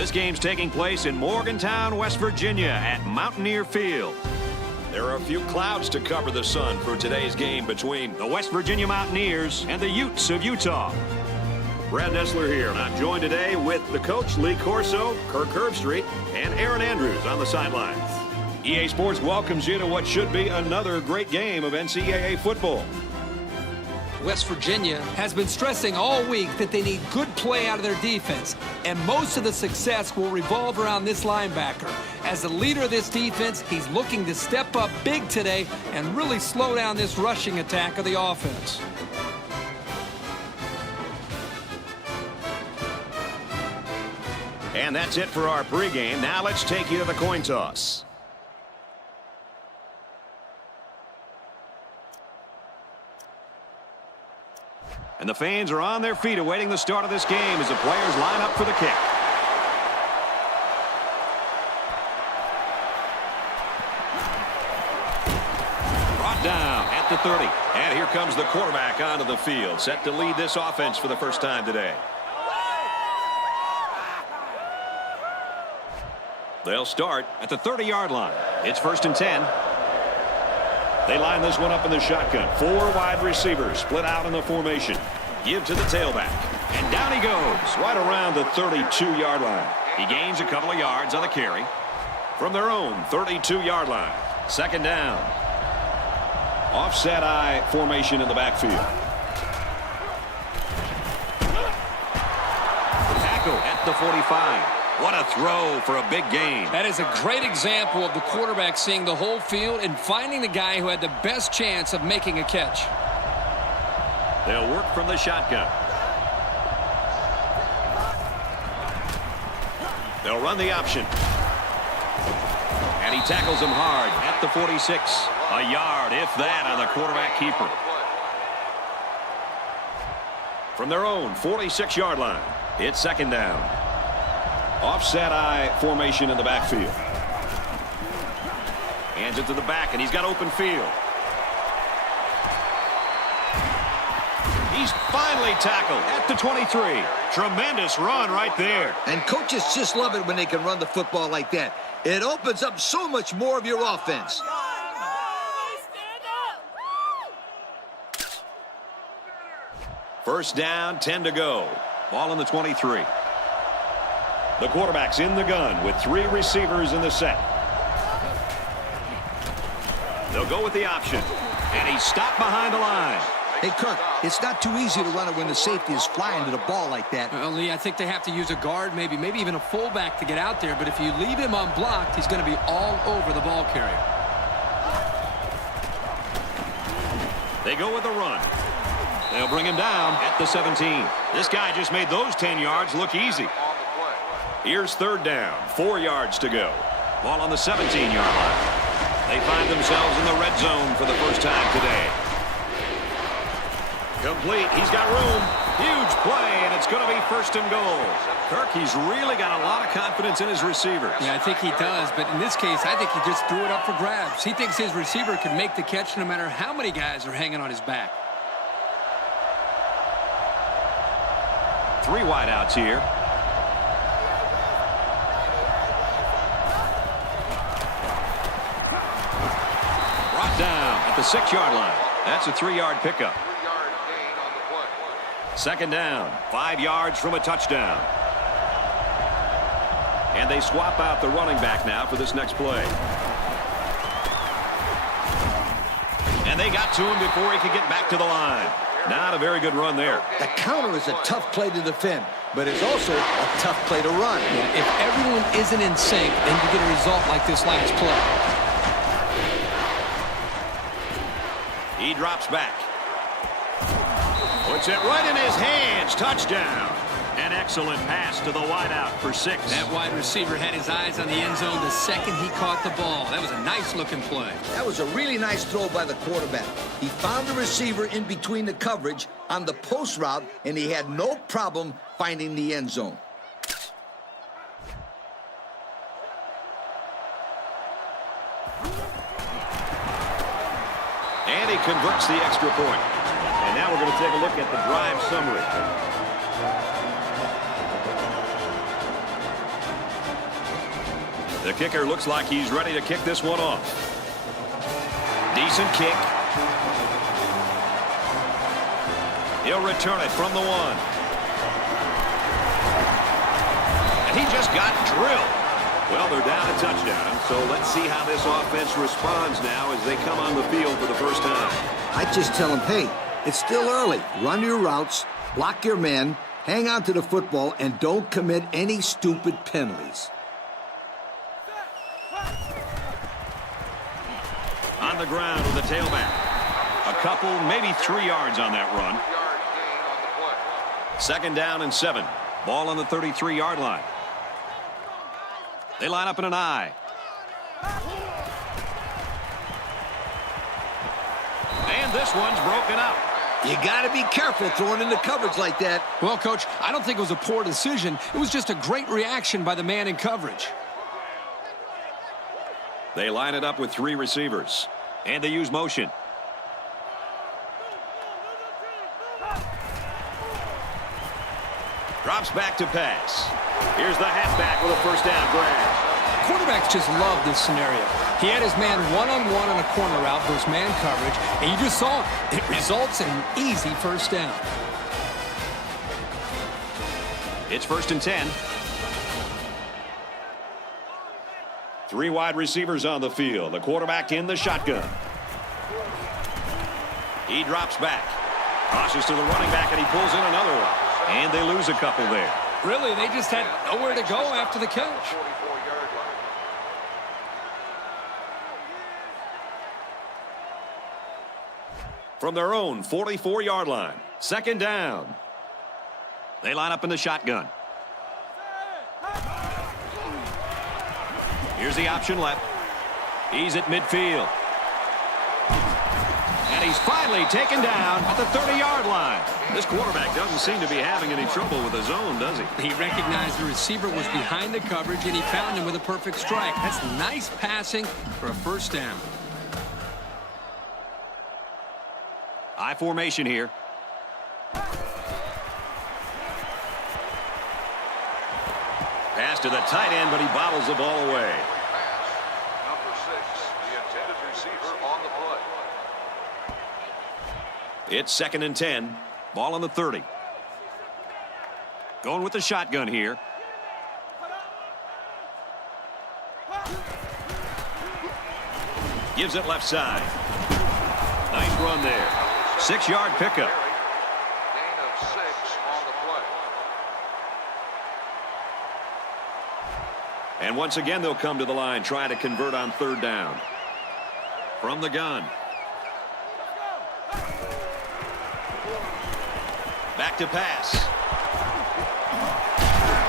This game's taking place in Morgantown, West Virginia at Mountaineer Field. There are a few clouds to cover the sun for today's game between the West Virginia Mountaineers and the Utes of Utah. Brad Nessler here, and I'm joined today with the coach, Lee Corso, Kirk Herbstreit, and Aaron Andrews on the sidelines. EA Sports welcomes you to what should be another great game of NCAA football. West Virginia has been stressing all week that they need good play out of their defense, and most of the success will revolve around this linebacker. As the leader of this defense, he's looking to step up big today and really slow down this rushing attack of the offense. And that's it for our pregame. Now let's take you to the coin toss. And the fans are on their feet awaiting the start of this game as the players line up for the kick. Brought down at the 30. And here comes the quarterback onto the field, set to lead this offense for the first time today. They'll start at the 30-yard line. It's 1st and 10. They line this one up in the shotgun. 4 wide receivers split out in the formation. Give to the tailback. And down he goes right around the 32-yard line. He gains a couple of yards on the carry from their own 32-yard line. 2nd down. Offset I formation in the backfield. Tackle at the 45. What a throw for a big gain. That is a great example of the quarterback seeing the whole field and finding the guy who had the best chance of making a catch. They'll work from the shotgun. They'll run the option. And he tackles him hard at the 46. A yard, if that, on the quarterback keeper. From their own 46-yard line, it's 2nd down. Offset I formation in the backfield. Hands it to the back, and he's got open field. He's finally tackled at the 23. Tremendous run right there. And coaches just love it when they can run the football like that. It opens up so much more of your offense. First down, 10 to go. Ball on the 23. The quarterback's in the gun with 3 receivers in the set. They'll go with the option. And he's stopped behind the line. Hey, Kirk, it's not too easy to run it when the safety is flying to the ball like that. Well, Lee, I think they have to use a guard, maybe even a fullback to get out there. But if you leave him unblocked, he's going to be all over the ball carrier. They go with the run. They'll bring him down at the 17. This guy just made those 10 yards look easy. Here's 3rd down, 4 yards to go. Ball on the 17-yard line. They find themselves in the red zone for the first time today. Complete. He's got room. Huge play, and it's going to be 1st and goal. Kirk, he's really got a lot of confidence in his receivers. Yeah, I think he does, but in this case, I think he just threw it up for grabs. He thinks his receiver can make the catch no matter how many guys are hanging on his back. 3 wideouts here. Brought down at the 6-yard line. That's a 3-yard pickup. 2nd down, 5 yards from a touchdown. And they swap out the running back now for this next play. And they got to him before he could get back to the line. Not a very good run there. The counter is a tough play to defend, but it's also a tough play to run. Yeah, if everyone isn't in sync, then you get a result like this last play. He drops back. Puts it right in his hands. Touchdown. An excellent pass to the wideout for 6. That wide receiver had his eyes on the end zone the second he caught the ball. That was a nice-looking play. That was a really nice throw by the quarterback. He found the receiver in between the coverage on the post route, and he had no problem finding the end zone. And he converts the extra point. And now we're going to take a look at the drive summary. The kicker looks like he's ready to kick this one off. Decent kick. He'll return it from the 1. And he just got drilled. Well, they're down a touchdown, so let's see how this offense responds now as they come on the field for the first time. I just tell them, hey, it's still early. Run your routes, block your men, hang on to the football, and don't commit any stupid penalties. On the ground with the tailback. A couple, maybe 3 yards on that run. 2nd down and 7. Ball on the 33-yard line. They line up in an I. And this one's broken up. You got to be careful throwing into coverage like that. Well, Coach, I don't think it was a poor decision. It was just a great reaction by the man in coverage. They line it up with 3 receivers. And they use motion. Drops back to pass. Here's the halfback with a first down grab. Quarterbacks just love this scenario. He had his man one-on-one on a corner route versus man coverage, and you just saw it. It results in an easy first down. It's 1st and 10. 3 wide receivers on the field. The quarterback in the shotgun. He drops back. Crosses to the running back, and he pulls in another one. And they lose a couple there. Really, they just had nowhere to go after the catch. From their own 44-yard line. 2nd down. They line up in the shotgun. Here's the option left. He's at midfield. And he's finally taken down at the 30-yard line. This quarterback doesn't seem to be having any trouble with his own, does he? He recognized the receiver was behind the coverage, and he found him with a perfect strike. That's nice passing for a first down. I formation here. Pass to the tight end, but he bobbles the ball away. Number 6, the intended receiver on the play. It's 2nd and 10. Ball on the 30. Going with the shotgun here. Gives it left side. Nice run there. 6-yard pickup. Gain of 6 on the play. And once again, they'll come to the line, trying to convert on 3rd down. From the gun. Back to pass.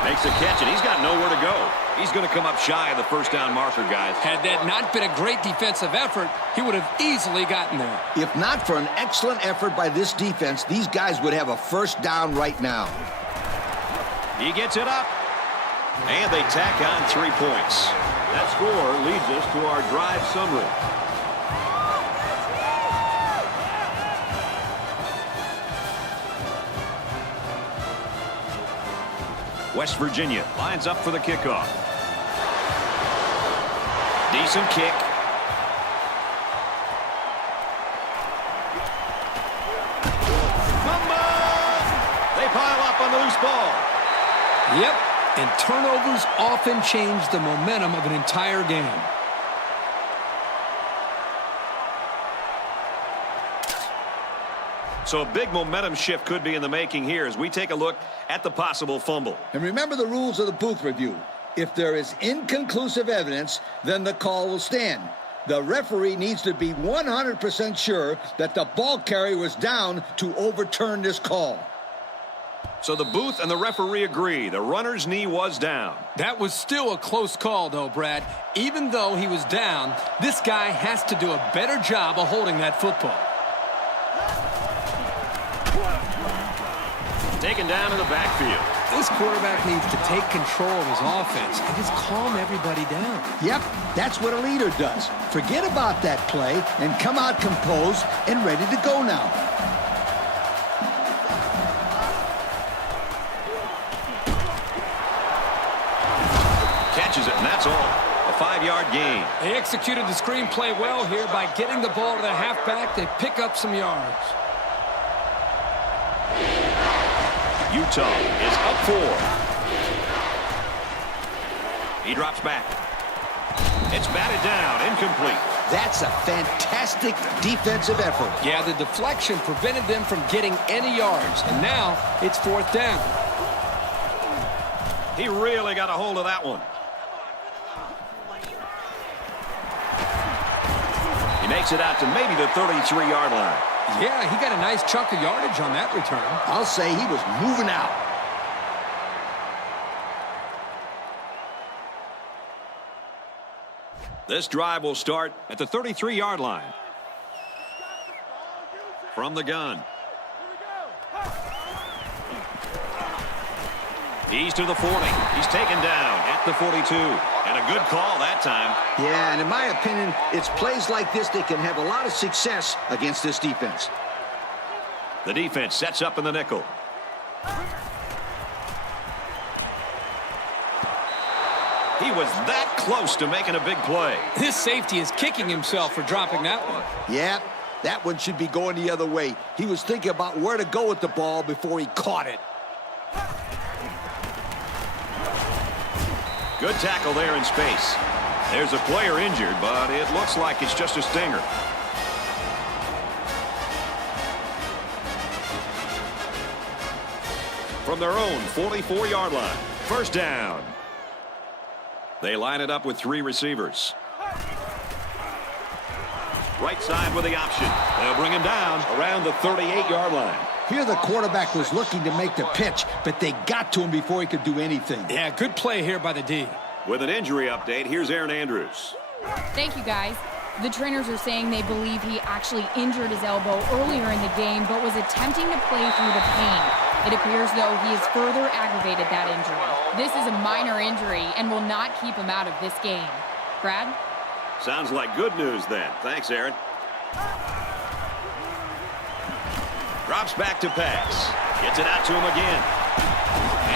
Makes the catch, and he's got nowhere to go. He's going to come up shy of the first down marker, guys. Had that not been a great defensive effort, he would have easily gotten there. If not for an excellent effort by this defense, these guys would have a first down right now. He gets it up. And they tack on 3 points. That score leads us to our drive summary. West Virginia lines up for the kickoff. Decent kick. Fumble! They pile up on the loose ball. Yep, and turnovers often change the momentum of an entire game. So a big momentum shift could be in the making here as we take a look at the possible fumble. And remember the rules of the booth review. If there is inconclusive evidence, then the call will stand. The referee needs to be 100% sure that the ball carrier was down to overturn this call. So the booth and the referee agree. The runner's knee was down. That was still a close call, though, Brad. Even though he was down, this guy has to do a better job of holding that football. Taken down in the backfield. This quarterback needs to take control of his offense and just calm everybody down. Yep, that's what a leader does. Forget about that play and come out composed and ready to go now. Catches it, and that's all. A 5-yard gain. They executed the screenplay well here by getting the ball to the halfback. They pick up some yards. Utah is up 4. He drops back. It's batted down, incomplete. That's a fantastic defensive effort. Yeah, the deflection prevented them from getting any yards, and now it's 4th down. He really got a hold of that one. He makes it out to maybe the 33-yard line. Yeah, he got a nice chunk of yardage on that return. I'll say he was moving out. This drive will start at the 33-yard line. From the gun. He's to the 40. He's taken down at the 42. And a good call that time. Yeah, and in my opinion, it's plays like this that can have a lot of success against this defense. The defense sets up in the nickel. He was that close to making a big play. This safety is kicking himself for dropping that one. Yeah, that one should be going the other way. He was thinking about where to go with the ball before he caught it. Good tackle there in space. There's a player injured, but it looks like it's just a stinger. From their own 44-yard line, 1st down. They line it up with 3 receivers. Right side with the option. They'll bring him down around the 38-yard line. Here the quarterback was looking to make the pitch, but they got to him before he could do anything. Yeah, good play here by the D. With an injury update, here's Aaron Andrews. Thank you, guys. The trainers are saying they believe he actually injured his elbow earlier in the game, but was attempting to play through the pain. It appears, though, he has further aggravated that injury. This is a minor injury and will not keep him out of this game. Brad? Sounds like good news then. Thanks, Aaron. Drops back to pass. Gets it out to him again.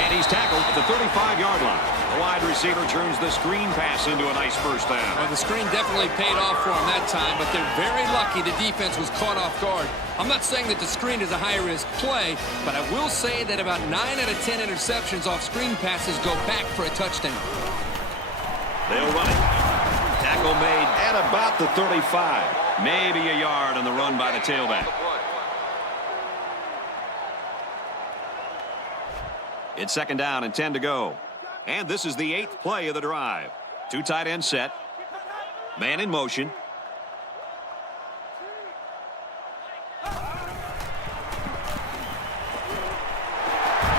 And he's tackled at the 35-yard line. The wide receiver turns the screen pass into a nice 1st down. Well, the screen definitely paid off for him that time, but they're very lucky the defense was caught off guard. I'm not saying that the screen is a high-risk play, but I will say that about 9 out of 10 interceptions off screen passes go back for a touchdown. They'll run it. Tackle made at about the 35. Maybe a yard on the run by the tailback. It's 2nd down and 10 to go. And this is the 8th play of the drive. 2 tight end set. Man in motion.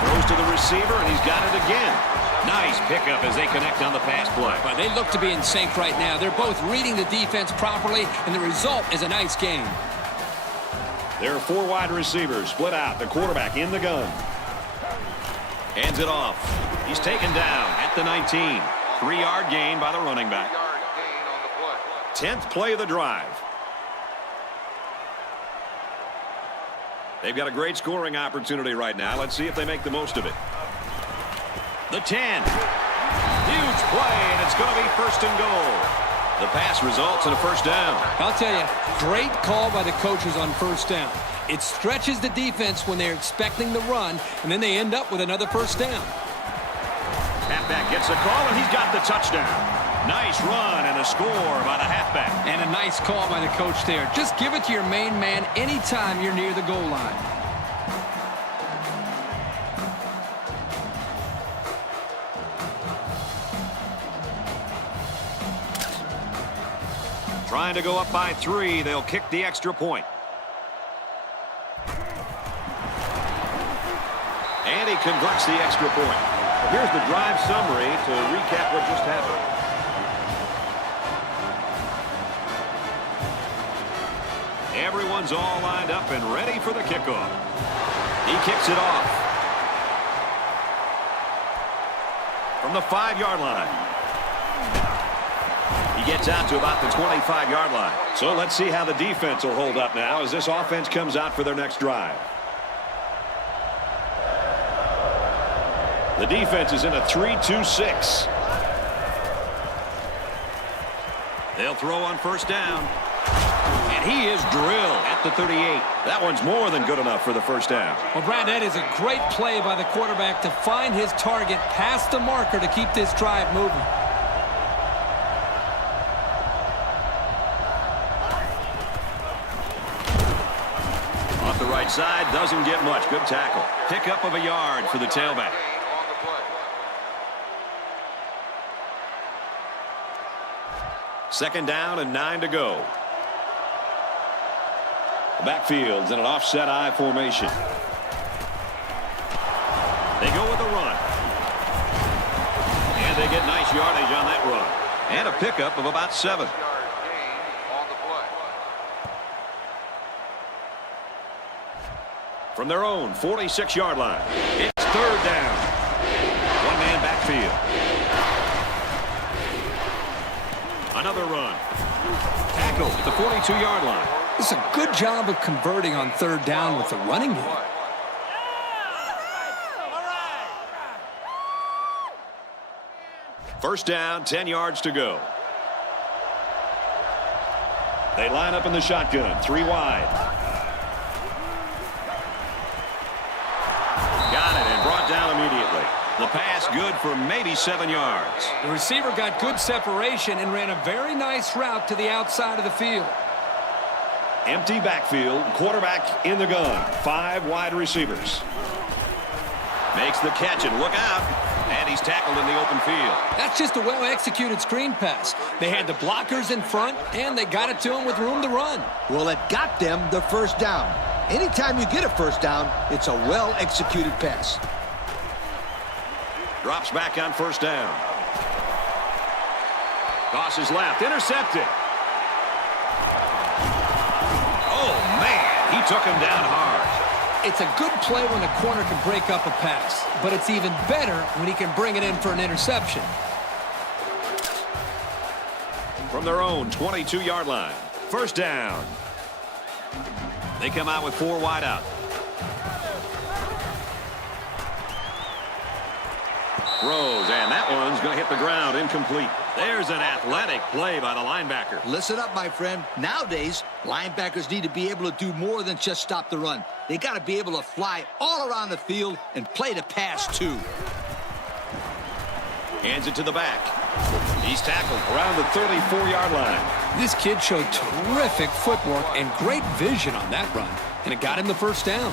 Throws to the receiver, and he's got it again. Nice pickup as they connect on the pass play. But they look to be in sync right now. They're both reading the defense properly, and the result is a nice game. There are 4 wide receivers split out. The quarterback in the gun. Hands it off. He's taken down at the 19. 3-yard gain by the running back. 10th play of the drive. They've got a great scoring opportunity right now. Let's see if they make the most of it. The 10. Huge play, and it's going to be 1st and goal. The pass results in a 1st down. I'll tell you, great call by the coaches on 1st down. It stretches the defense when they're expecting the run, and then they end up with another 1st down. Halfback gets a call, and he's got the touchdown. Nice run and a score by the halfback. And a nice call by the coach there. Just give it to your main man anytime you're near the goal line. Trying to go up by 3. They'll kick the extra point. And he converts the extra point. Here's the drive summary to recap what just happened. Everyone's all lined up and ready for the kickoff. He kicks it off. From the 5-yard line. He gets out to about the 25-yard line. So let's see how the defense will hold up now as this offense comes out for their next drive. The defense is in a 3-2-6. They'll throw on first down. And he is drilled at the 38. That one's more than good enough for the first down. Well, Brad, that is a great play by the quarterback to find his target past the marker to keep this drive moving. Off the right side, doesn't get much. Good tackle. Pickup of a yard for the tailback. Second down and 9 to go. The backfield's in an offset I formation. They go with a run. And they get nice yardage on that run. And a pickup of about 7. From their own 46-yard line. It's third down. One-man backfield. Another run. Tackle at the 42-yard line. It's a good job of converting on third down with the running game. First down, 10 yards to go. They line up in the shotgun, 3 wide. Got it and brought down immediately. The pass good for maybe 7 yards. The receiver got good separation and ran a very nice route to the outside of the field. Empty backfield, quarterback in the gun. 5 wide receivers. Makes the catch and look out. And he's tackled in the open field. That's just a well-executed screen pass. They had the blockers in front, and they got it to him with room to run. Well, it got them the first down. Anytime you get a first down, it's a well-executed pass. Drops back on first down. Tosses left. Intercepted. Oh, man. He took him down hard. It's a good play when a corner can break up a pass, but it's even better when he can bring it in for an interception. From their own 22-yard line. First down. They come out with 4 wide out. Throws, and that one's going to hit the ground incomplete. There's an athletic play by the linebacker. Listen up, my friend. Nowadays, linebackers need to be able to do more than just stop the run. They got to be able to fly all around the field and play the pass, too. Hands it to the back. He's tackled around the 34-yard line. This kid showed terrific footwork and great vision on that run, and it got him the first down.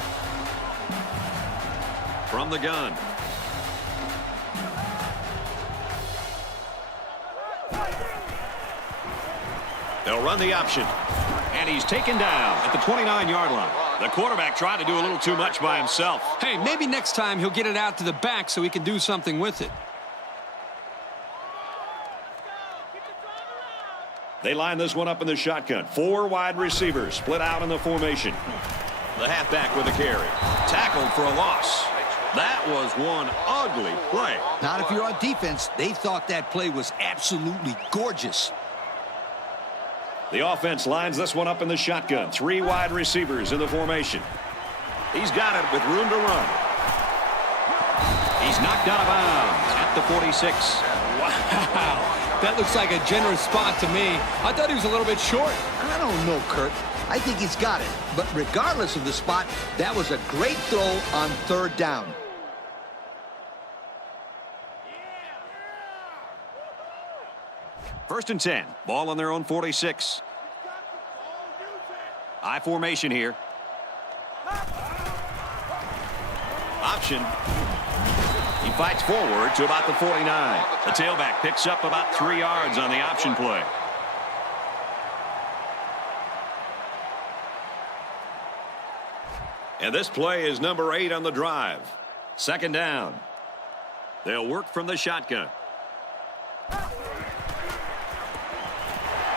From the gun. They'll run the option. And he's taken down at the 29-yard line. The quarterback tried to do a little too much by himself. Hey, maybe next time he'll get it out to the back so he can do something with it. They line this one up in the shotgun. 4 wide receivers split out in the formation. The halfback with a carry. Tackled for a loss. That was one ugly play. Not if you're on defense. They thought that play was absolutely gorgeous. The offense lines this one up in the shotgun. 3 wide receivers in the formation. He's got it with room to run. He's knocked out of bounds at the 46. Wow. That looks like a generous spot to me. I thought he was a little bit short. I don't know, Kurt. I think he's got it. But regardless of the spot, that was a great throw on third down. First and 10. Ball on their own 46. I formation here. Option. He fights forward to about the 49. The tailback picks up about 3 yards on the option play. And this play is number 8 on the drive. Second down. They'll work from the shotgun.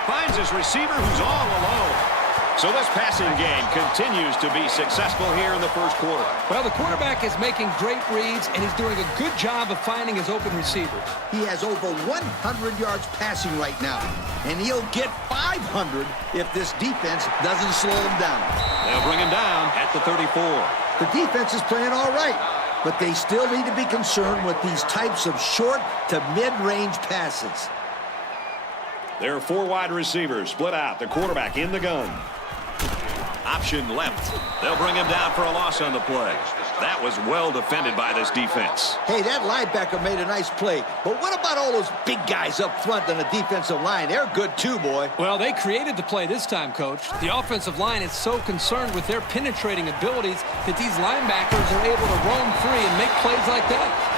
Finds his receiver who's all alone. So this passing game continues to be successful here in the first quarter. Well, the quarterback is making great reads, and he's doing a good job of finding his open receivers. He has over 100 yards passing right now, and he'll get 500 if this defense doesn't slow him down. They'll bring him down at the 34. The defense is playing all right, but they still need to be concerned with these types of short to mid-range passes. There are 4 wide receivers split out. The quarterback in the gun. Option left. They'll bring him down for a loss on the play. That was well defended by this defense. Hey, that linebacker made a nice play. But what about all those big guys up front on the defensive line? They're good too, boy. Well, they created the play this time, Coach. The offensive line is so concerned with their penetrating abilities that these linebackers are able to roam free and make plays like that.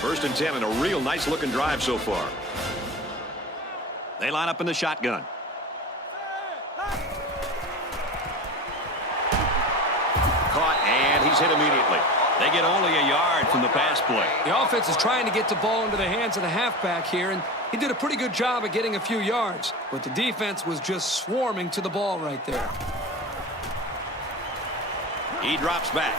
First and 10 and a real nice-looking drive so far. They line up in the shotgun. Caught, and he's hit immediately. They get only a yard from the pass play. The offense is trying to get the ball into the hands of the halfback here, and he did a pretty good job of getting a few yards. But the defense was just swarming to the ball right there. He drops back.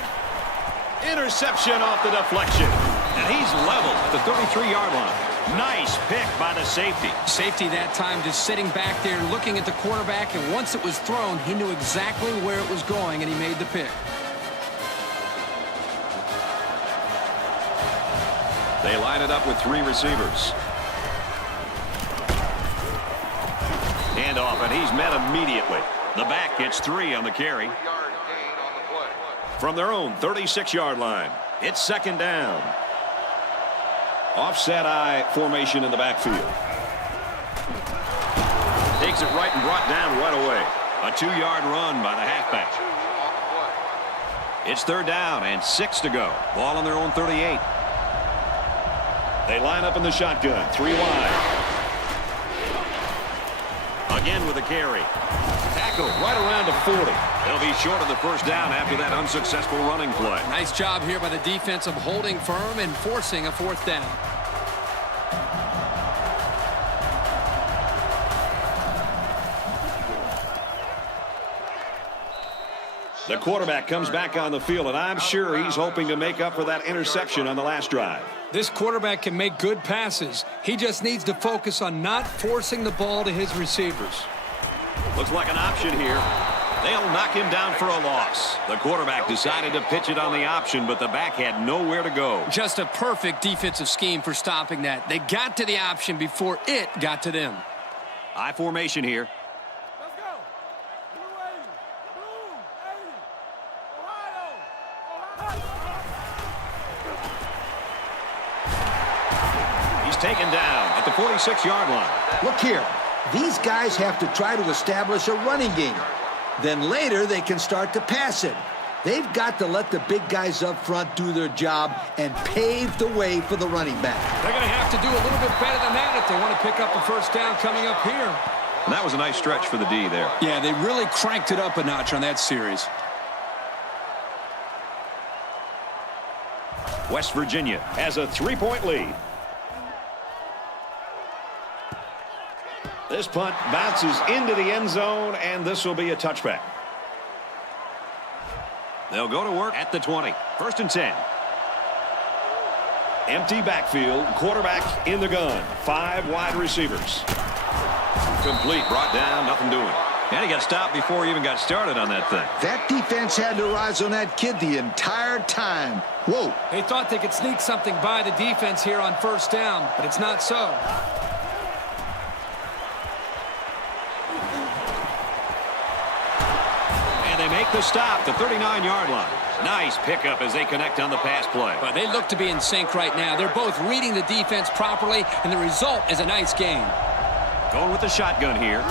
Interception off the deflection. And he's leveled at the 33-yard line. Nice pick by the safety. Safety that time just sitting back there looking at the quarterback, and once it was thrown, he knew exactly where it was going, and he made the pick. They line it up with 3 receivers. Handoff, and he's met immediately. The back gets 3 on the carry. From their own 36-yard line, it's second down. Offset I formation in the backfield. Takes it right and brought down right away. A 2-yard run by the halfback. It's third down and 6 to go. Ball on their own 38. They line up in the shotgun, 3 wide. Again with a carry. Tackle right around to 40. They'll be short of the first down after that unsuccessful running play. Nice job here by the defense of holding firm and forcing a fourth down. The quarterback comes back on the field, and I'm sure he's hoping to make up for that interception on the last drive. This quarterback can make good passes. He just needs to focus on not forcing the ball to his receivers. Looks like an option here. They'll knock him down for a loss. The quarterback decided to pitch it on the option, but the back had nowhere to go. Just a perfect defensive scheme for stopping that. They got to the option before it got to them. I formation here. Let's go. Blue 80. Blue 80. Ohio. He's taken down at the 46-yard line. Look here. These guys have to try to establish a running game. Then later they can start to pass it. They've got to let the big guys up front do their job and pave the way for the running back. They're going to have to do a little bit better than that if they want to pick up a first down coming up here. And that was a nice stretch for the D there. Yeah, they really cranked it up a notch on that series. West Virginia has a 3-point lead. This punt bounces into the end zone, and this will be a touchback. They'll go to work at the 20. First and 10. Empty backfield, quarterback in the gun. 5 wide receivers. Complete, brought down, nothing doing. And he got stopped before he even got started on that thing. That defense had their eyes on that kid the entire time. Whoa. They thought they could sneak something by the defense here on first down, but it's not so. They make the stop, the 39-yard line. Nice pickup as they connect on the pass play. But they look to be in sync right now. They're both reading the defense properly, and the result is a nice game. Going with the shotgun here.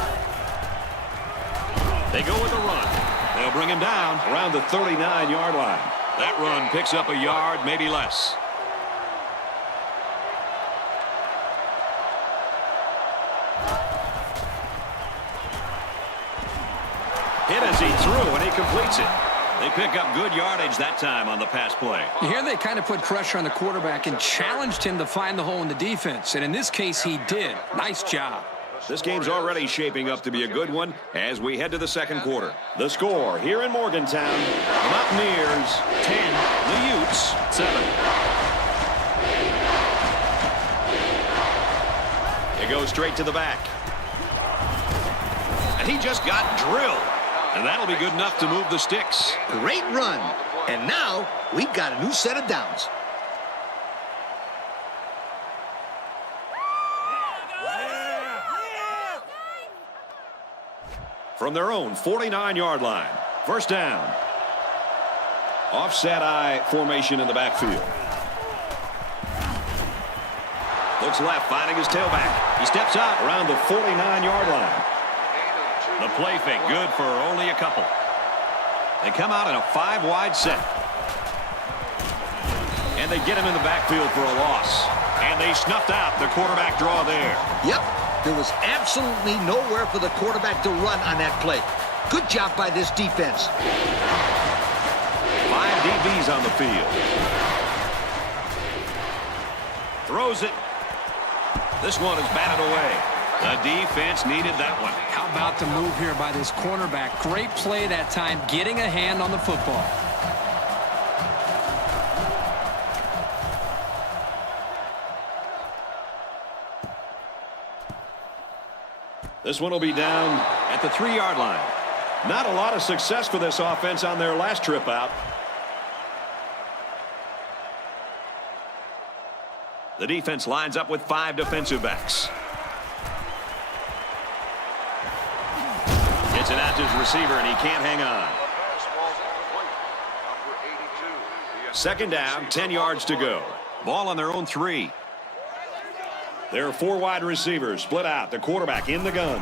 They go with the run. They'll bring him down around the 39-yard line. That run picks up a yard, maybe less. Hit as he threw, and he completes it. They pick up good yardage that time on the pass play. Here they kind of put pressure on the quarterback and challenged him to find the hole in the defense. And in this case, he did. Nice job. This game's already shaping up to be a good one as we head to the second quarter. The score here in Morgantown, the Mountaineers 10, the Utes 7. It goes straight to the back. And he just got drilled. And that'll be good enough to move the sticks. Great run. And now we've got a new set of downs. From their own 49-yard line. First down. Offset I formation in the backfield. Looks left, finding his tailback. He steps out around the 49-yard line. The play fake good for only a couple. They come out in a 5-wide set. And they get him in the backfield for a loss. And they snuffed out the quarterback draw there. Yep. There was absolutely nowhere for the quarterback to run on that play. Good job by this defense. 5 DBs on the field. Throws it. This one is batted away. The defense needed that one. How about the move here by this cornerback? Great play that time, getting a hand on the football. This one will be down at the 3-yard line. Not a lot of success for this offense on their last trip out. The defense lines up with 5 defensive backs. Gets it out to his receiver, and he can't hang on. Second down, 10 yards to go. Ball on their own 3. There are 4 wide receivers split out. The quarterback in the gun.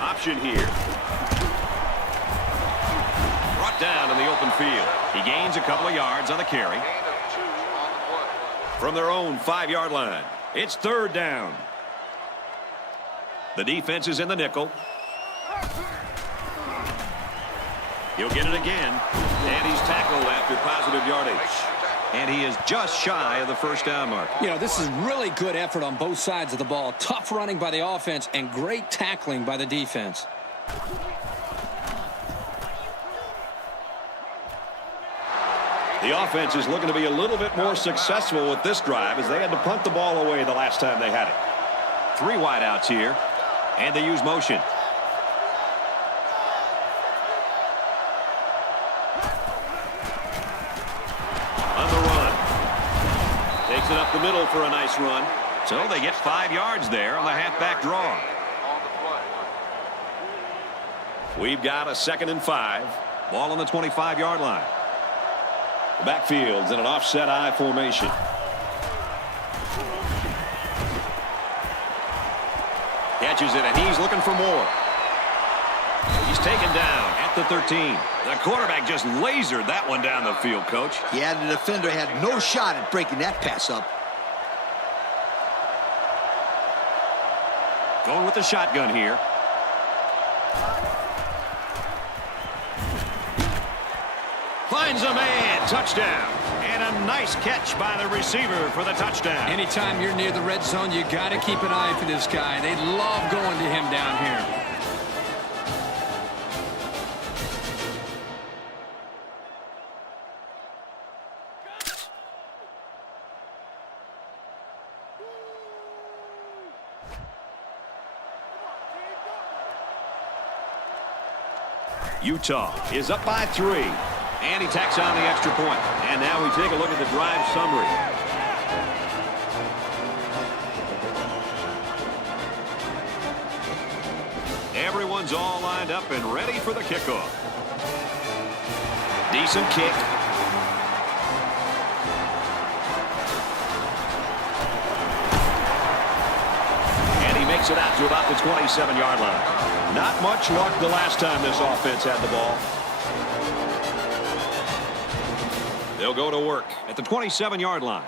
Option here. Brought down in the open field. He gains a couple of yards on the carry. From their own 5-yard line. It's third down. The defense is in the nickel. He'll get it again. And he's tackled after positive yardage. And he is just shy of the first down mark. You know, this is really good effort on both sides of the ball. Tough running by the offense and great tackling by the defense. The offense is looking to be a little bit more successful with this drive as they had to punt the ball away the last time they had it. 3 wideouts here, and they use motion. It up the middle for a nice run. So they get 5 yards there on the halfback draw. We've got a 2nd and 5. Ball on the 25-yard line. The backfield's in an offset I formation. Catches it, and he's looking for more. He's taken down at the 13. The quarterback just lasered that one down the field, Coach. Yeah, the defender had no shot at breaking that pass up. Going with the shotgun here. Finds a man. Touchdown. And a nice catch by the receiver for the touchdown. Anytime you're near the red zone, you got to keep an eye for this guy. They love going to him down here. Utah is up by 3. And he tacks on the extra point. And now we take a look at the drive summary. Everyone's all lined up and ready for the kickoff. Decent kick. And he makes it out to about the 27-yard line. Not much luck the last time this offense had the ball. They'll go to work at the 27-yard line.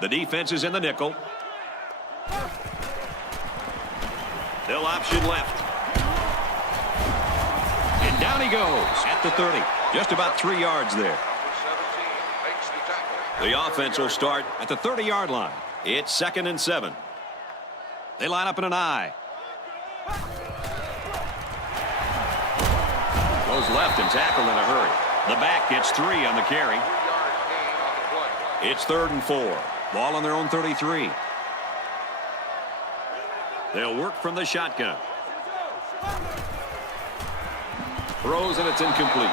The defense is in the nickel. They'll option left. And down he goes at the 30. Just about 3 yards there. The offense will start at the 30-yard line. It's 2nd and 7. They line up in an I. Goes left and tackled in a hurry. The back gets 3 on the carry. It's 3rd and 4. Ball on their own 33. They'll work from the shotgun. Throws and it's incomplete.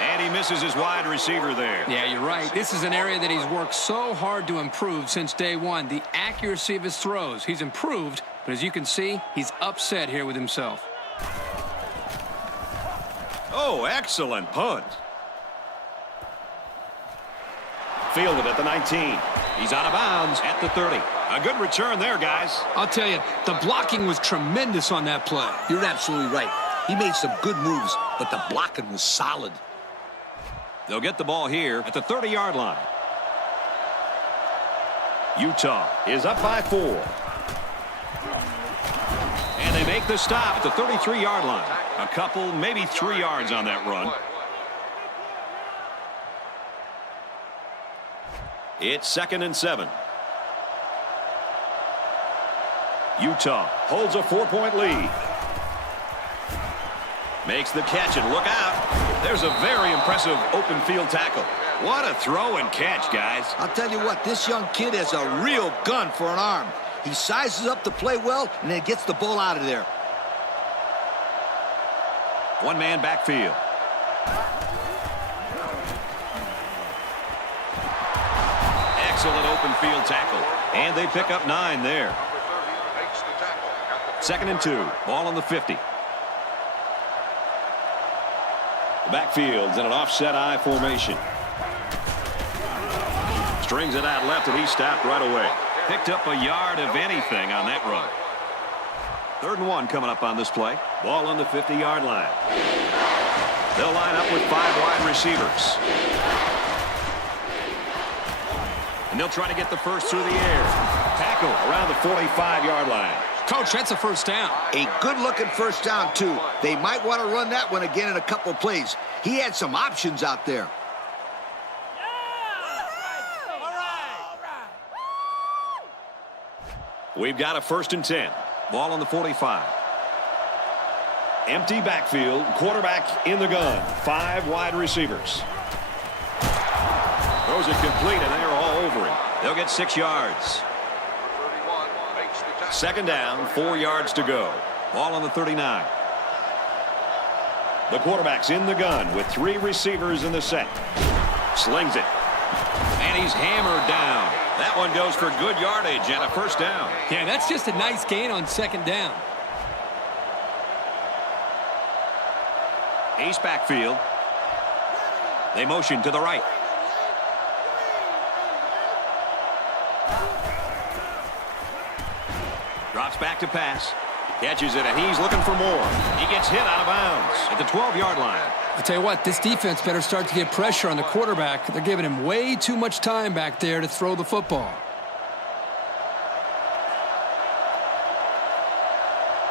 And he misses his wide receiver there. Yeah, you're right. This is an area that he's worked so hard to improve since day one. The accuracy of his throws. He's improved, but as you can see, he's upset here with himself. Oh, excellent punt. Fielded at the 19. He's out of bounds at the 30. A good return there, guys. I'll tell you, the blocking was tremendous on that play. You're absolutely right. He made some good moves, but the blocking was solid. They'll get the ball here at the 30-yard line. Utah is up by 4. And they make the stop at the 33-yard line. A couple, maybe 3 yards on that run. It's 2nd and 7. Utah holds a 4-point lead. Makes the catch, and look out. There's a very impressive open field tackle. What a throw and catch, guys. I'll tell you what, this young kid has a real gun for an arm. He sizes up to play well, and then gets the ball out of there. One-man backfield. Excellent open field tackle. And they pick up 9 there. 2nd and 2. Ball on the 50. The backfield's in an offset I formation. Strings it out left, and he stopped right away. Picked up a yard of anything on that run. 3rd and 1 coming up on this play. Ball on the 50-yard line. They'll line up with 5 wide receivers. And they'll try to get the first through the air. Tackle around the 45-yard line. Coach, that's a first down. A good-looking first down, too. They might want to run that one again in a couple of plays. He had some options out there. We've got a 1st and 10. Ball on the 45. Empty backfield. Quarterback in the gun. 5 wide receivers. Throws it complete, and they're all over him. They'll get 6 yards. 2nd down, 4 yards to go. Ball on the 39. The quarterback's in the gun with 3 receivers in the set. Slings it. And he's hammered down. That one goes for good yardage and a first down. Yeah, that's just a nice gain on 2nd down. Ace backfield. They motion to the right. Drops back to pass. Catches it, and he's looking for more. He gets hit out of bounds at the 12-yard line. I tell you what, this defense better start to get pressure on the quarterback. They're giving him way too much time back there to throw the football.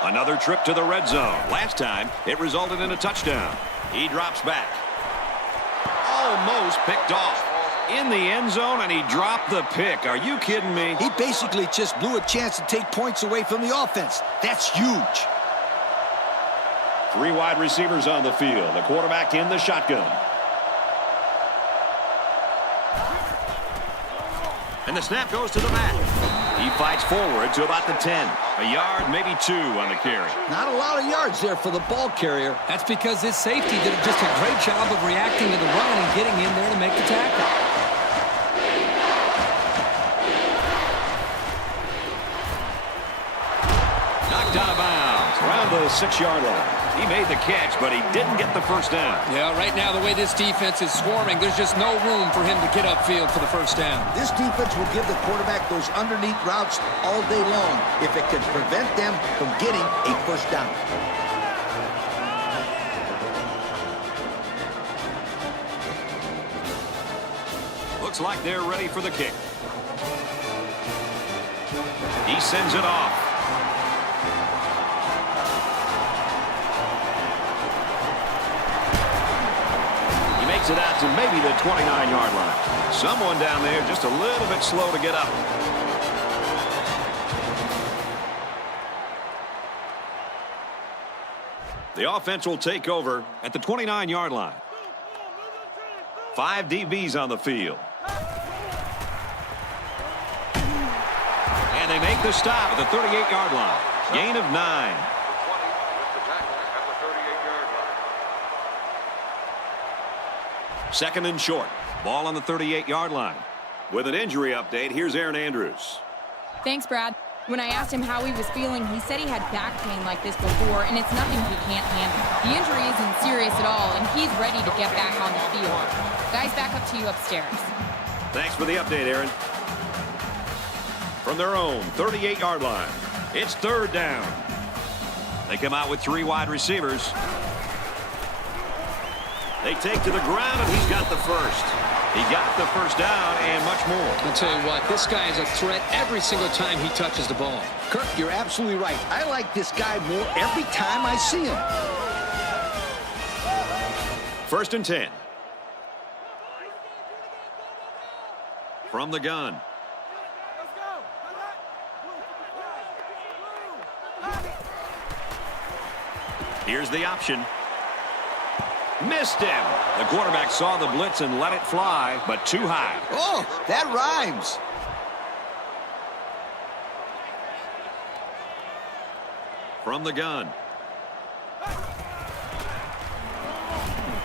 Another trip to the red zone. Last time, it resulted in a touchdown. He drops back. Almost picked off. In the end zone, and he dropped the pick. Are you kidding me? He basically just blew a chance to take points away from the offense. That's huge. 3 wide receivers on the field. The quarterback in the shotgun. And the snap goes to the mat. He fights forward to about the 10. A yard, maybe 2 on the carry. Not a lot of yards there for the ball carrier. That's because his safety did just a great job of reacting to the run and getting in there to make the tackle. Knocked out of bounds around the 6-yard line. He made the catch, but he didn't get the first down. Yeah, right now, the way this defense is swarming, there's just no room for him to get upfield for the first down. This defense will give the quarterback those underneath routes all day long if it can prevent them from getting a first down. Looks like they're ready for the kick. He sends it off. Makes it out to maybe the 29-yard line. Someone down there just a little bit slow to get up. The offense will take over at the 29-yard line. 5 DBs on the field. And they make the stop at the 38-yard line. Gain of 9. Second and short. Ball on the 38-yard line. With an injury update, here's Aaron Andrews. Thanks, Brad. When I asked him how he was feeling, he said he had back pain like this before, and it's nothing he can't handle. The injury isn't serious at all, and he's ready to get back on the field. Guys, back up to you upstairs. Thanks for the update, Aaron. From their own 38-yard line, it's third down. They come out with 3 wide receivers. They take to the ground, and he's got the first. He got the first down and much more. I'll tell you what, this guy is a threat every single time he touches the ball. Kirk, you're absolutely right. I like this guy more every time I see him. First and 10. From the gun. Let's go. Here's the option. Missed him. The quarterback saw the blitz and let it fly, but too high. Oh, that rhymes. From the gun.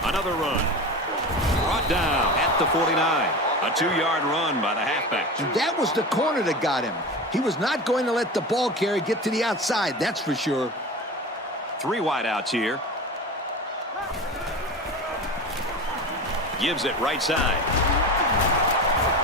Another run. Brought down at the 49. A 2-yard run by the halfback. And that was the corner that got him. He was not going to let the ball carrier get to the outside, that's for sure. 3 wideouts here. Gives it right side.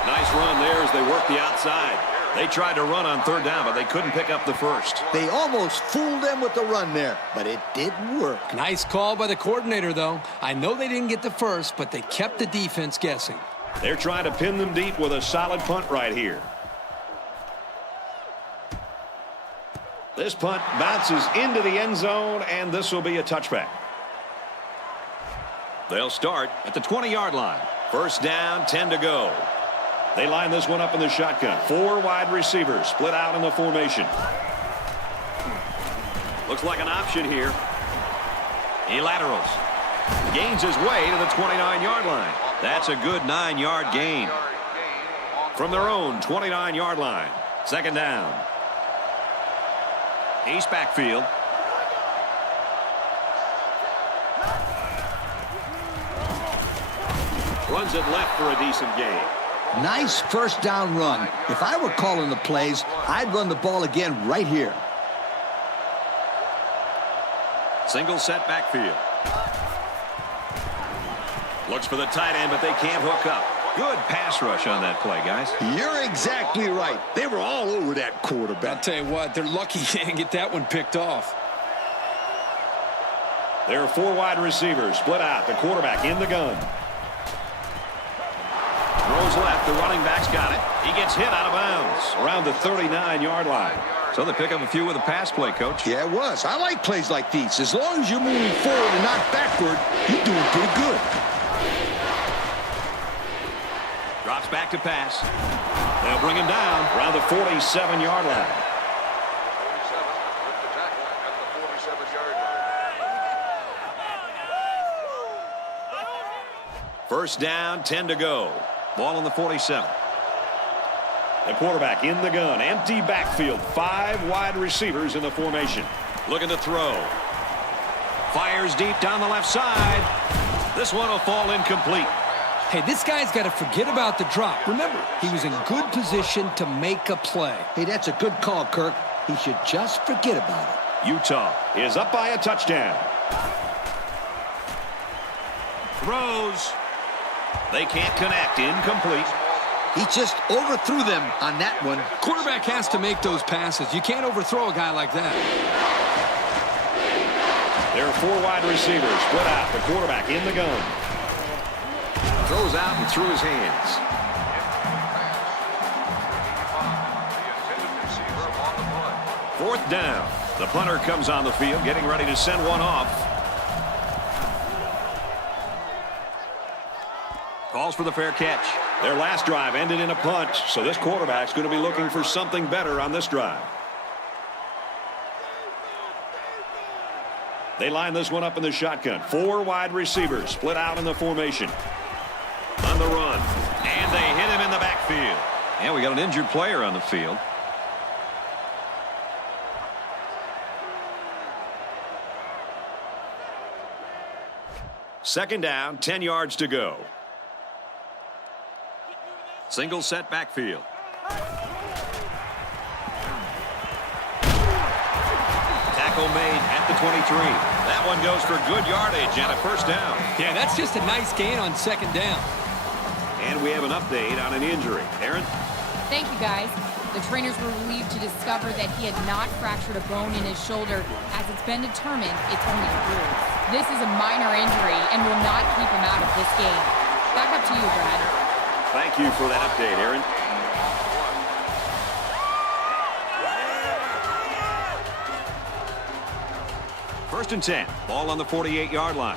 Nice run there as they work the outside. They tried to run on third down, but they couldn't pick up the first. They almost fooled them with the run there, but it didn't work. Nice call by the coordinator, though. I know they didn't get the first, but they kept the defense guessing. They're trying to pin them deep with a solid punt right here. This punt bounces into the end zone, and this will be a touchback. They'll start at the 20-yard line. First down, 10 to go. They line this one up in the shotgun. 4 wide receivers split out in the formation. Looks like an option here. He laterals. Gains his way to the 29-yard line. That's a good 9-yard gain. From their own 29-yard line. Second down. East backfield. Runs it left for a decent gain. Nice first down run. If I were calling the plays, I'd run the ball again right here. Single set backfield. Looks for the tight end, but they can't hook up. Good pass rush on that play, guys. You're exactly right. They were all over that I'll quarterback. tell you what, they're lucky they didn't get that one picked off. There are 4 wide receivers split out. The quarterback in the gun. Throws left. The running back's got it. He gets hit out of bounds around the 39-yard line. So they pick up a few with a pass play, Coach. Yeah, it was. I like plays like these. As long as you're moving forward and not backward, you're doing pretty good. Drops back to pass. They'll bring him down around the 47-yard line. 47 with the tackle at the 47-yard line. First down, 10 to go. Ball on the 47. The quarterback in the gun. Empty backfield. 5 wide receivers in the formation. Looking to throw. Fires deep down the left side. This one will fall incomplete. Hey, this guy's got to forget about the drop. Remember, he was in good position to make a play. Hey, that's a good call, Kirk. He should just forget about it. Utah is up by a touchdown. Throws. They can't connect. Incomplete. He just overthrew them on that one. Quarterback has to make those passes. You can't overthrow a guy like that. There are 4 wide receivers split out. The quarterback in the gun. Throws out and through his hands. Fourth down. The punter comes on the field, getting ready to send one off. Calls for the fair catch. Their last drive ended in a punt, so this quarterback's going to be looking for something better on this drive. They line this one up in the shotgun. 4 wide receivers split out in the formation. On the run. And they hit him in the backfield. And we got an injured player on the field. Second down, 10 yards to go. Single set backfield. Tackle made at the 23. That one goes for good yardage and a first down. Yeah, that's just a nice gain on second down. And we have an update on an injury. Aaron? Thank you, guys. The trainers were relieved to discover that he had not fractured a bone in his shoulder, as it's been determined it's only a bruise. This is a minor injury and will not keep him out of this game. Back up to you, Brad. Thank you for that update, Aaron. First and 10. Ball on the 48-yard line.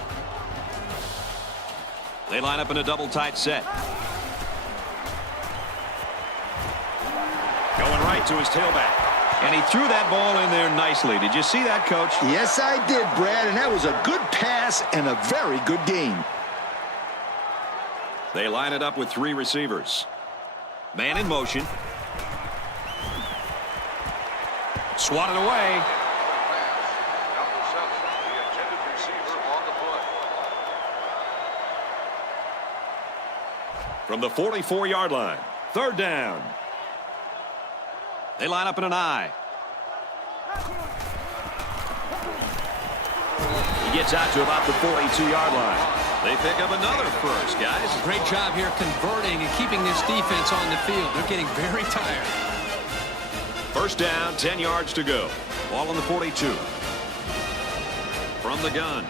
They line up in a double tight set. Going right to his tailback. And he threw that ball in there nicely. Did you see that, Coach? Yes, I did, Brad, and that was a good pass and a very good game. They line it up with 3 receivers. Man in motion. Swatted away. Number 7, the intended receiver on the play. From the 44-yard line. Third down. They line up in an I. He gets out to about the 42-yard line. They pick up another first, guys. Great job here converting and keeping this defense on the field. They're getting very tired. First down, 10 yards to go. Ball on the 42. From the gun.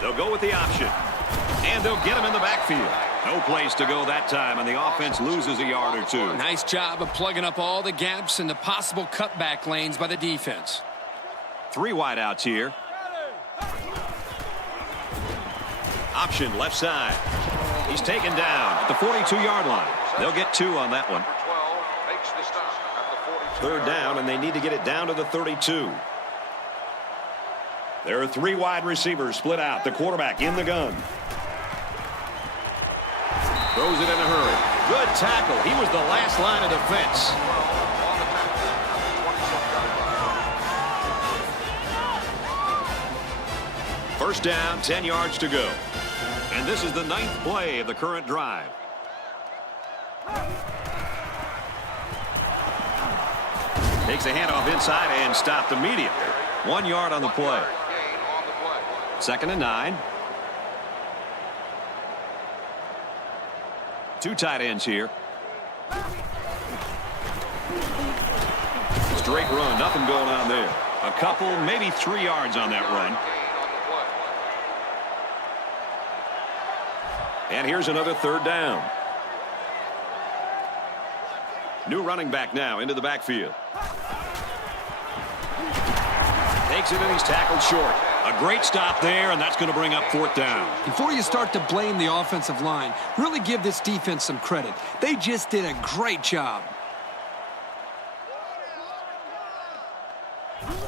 They'll go with the option. And they'll get him in the backfield. No place to go that time, and the offense loses a yard or 2. Nice job of plugging up all the gaps and the possible cutback lanes by the defense. 3 wideouts here. Option left side. He's taken down at the 42-yard line. They'll get 2 on that one. Number 12 makes the stop at the 42. Third down, and they need to get it down to the 32. There are 3 wide receivers split out. The quarterback in the gun. Throws it in a hurry. Good tackle. He was the last line of defense. First down, 10 yards to go. And this is the 9th play of the current drive. Takes a handoff inside and stopped immediately. 1 yard on the play. Second and 9. 2 tight ends here. Straight run, nothing going on there. A couple, maybe 3 yards on that run. And here's another third down. New running back now into the backfield. Takes it and he's tackled short. A great stop there, and that's going to bring up 4th down. Before you start to blame the offensive line, really give this defense some credit. They just did a great job.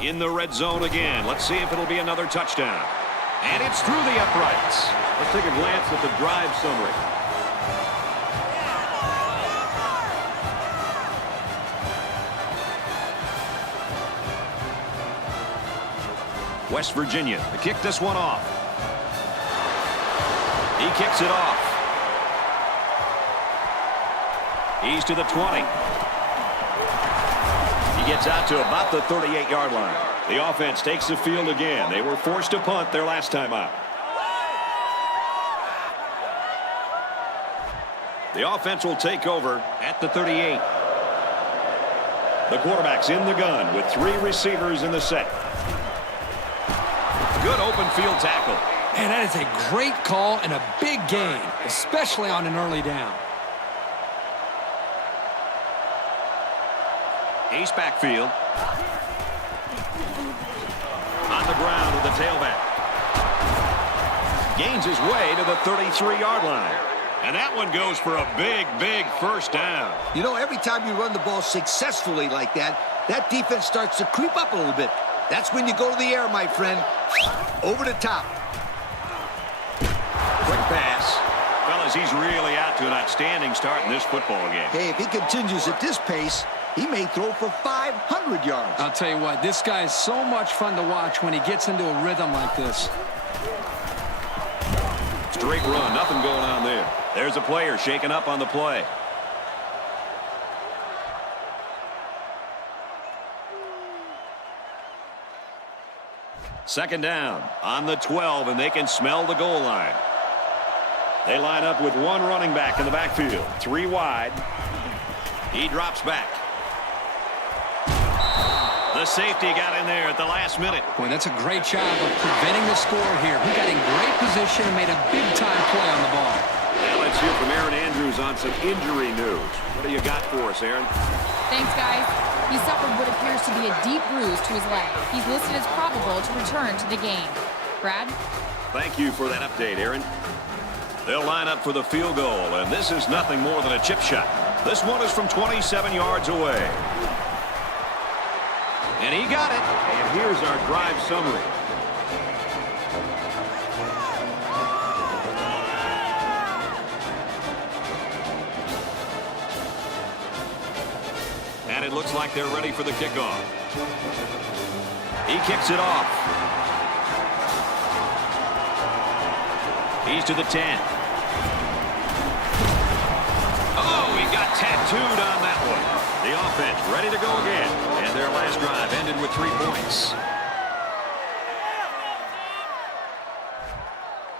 In the red zone again. Let's see if it'll be another touchdown. And it's through the uprights. Let's take a glance at the drive summary. West Virginia to kick this one off. He kicks it off. He's to the 20. He gets out to about the 38-yard line. The offense takes the field again. They were forced to punt their last time out. The offense will take over at the 38. The quarterback's in the gun with 3 receivers in the set. Good open field tackle. And that is a great call and a big gain, especially on an early down. Ace backfield. On the ground with the tailback. Gains his way to the 33-yard line. And that one goes for a big, big first down. You know, every time you run the ball successfully like that, that defense starts to creep up a little bit. That's when you go to the air, my friend. Over the top. Quick pass. Fellas, he's really out to an outstanding start in this football game. Hey, if he continues at this pace, he may throw for 500 yards. I'll tell you what, this guy is so much fun to watch when he gets into a rhythm like this. Great run. Nothing going on there. There's a player shaken up on the play. Second down on the 12, and they can smell the goal line. They line up with one running back in the backfield. 3 wide. He drops back. The safety got in there at the last minute. Boy, that's a great job of preventing the score here. He got in great position and made a big-time play on the ball. Now let's hear from Aaron Andrews on some injury news. What do you got for us, Aaron? Thanks, guys. He suffered what appears to be a deep bruise to his leg. He's listed as probable to return to the game. Brad? Thank you for that update, Aaron. They'll line up for the field goal, and this is nothing more than a chip shot. This one is from 27 yards away. And he got it. And here's our drive summary. And it looks like they're ready for the kickoff. He kicks it off. He's to the 10. Oh, he got tattooed on that one. The offense ready to go again. And their last drive ended with 3 points.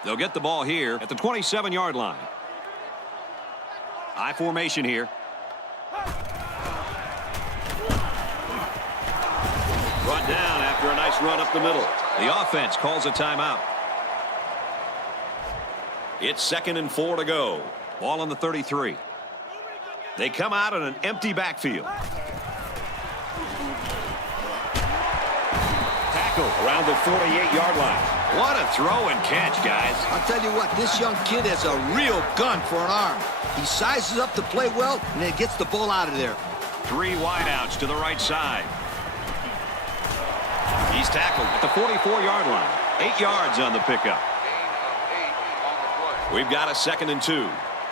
They'll get the ball here at the 27-yard line. I formation here. Brought down after a nice run up the middle. The offense calls a timeout. It's 2nd and 4 to go. Ball on the 33. They come out in an empty backfield. Tackle around the 48-yard line. What a throw and catch, guys. I'll tell you what, this young kid has a real gun for an arm. He sizes up to play well and then gets the ball out of there. 3 wideouts to the right side. He's tackled at the 44-yard line. 8 yards on the pickup. We've got a 2nd and 2.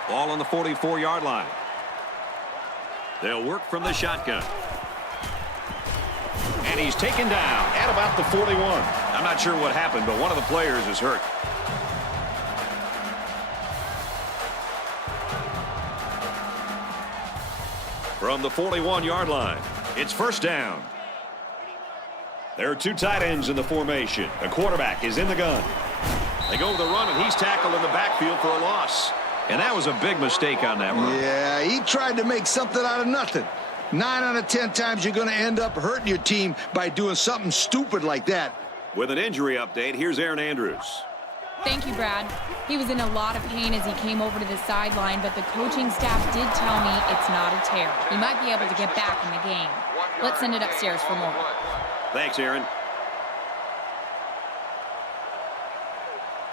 Ball on the 44-yard line. They'll work from the shotgun. And he's taken down at about the 41. I'm not sure what happened, but one of the players is hurt. From the 41-yard line, it's 1st down. There are 2 tight ends in the formation. The quarterback is in the gun. They go with the run, and he's tackled in the backfield for a loss. And that was a big mistake on that run. Yeah, he tried to make something out of nothing. 9 out of 10 times you're going to end up hurting your team by doing something stupid like that. With an injury update, here's Aaron Andrews. Thank you, Brad. He was in a lot of pain as he came over to the sideline, but the coaching staff did tell me it's not a tear. He might be able to get back in the game. Let's send it upstairs for more. Thanks, Aaron.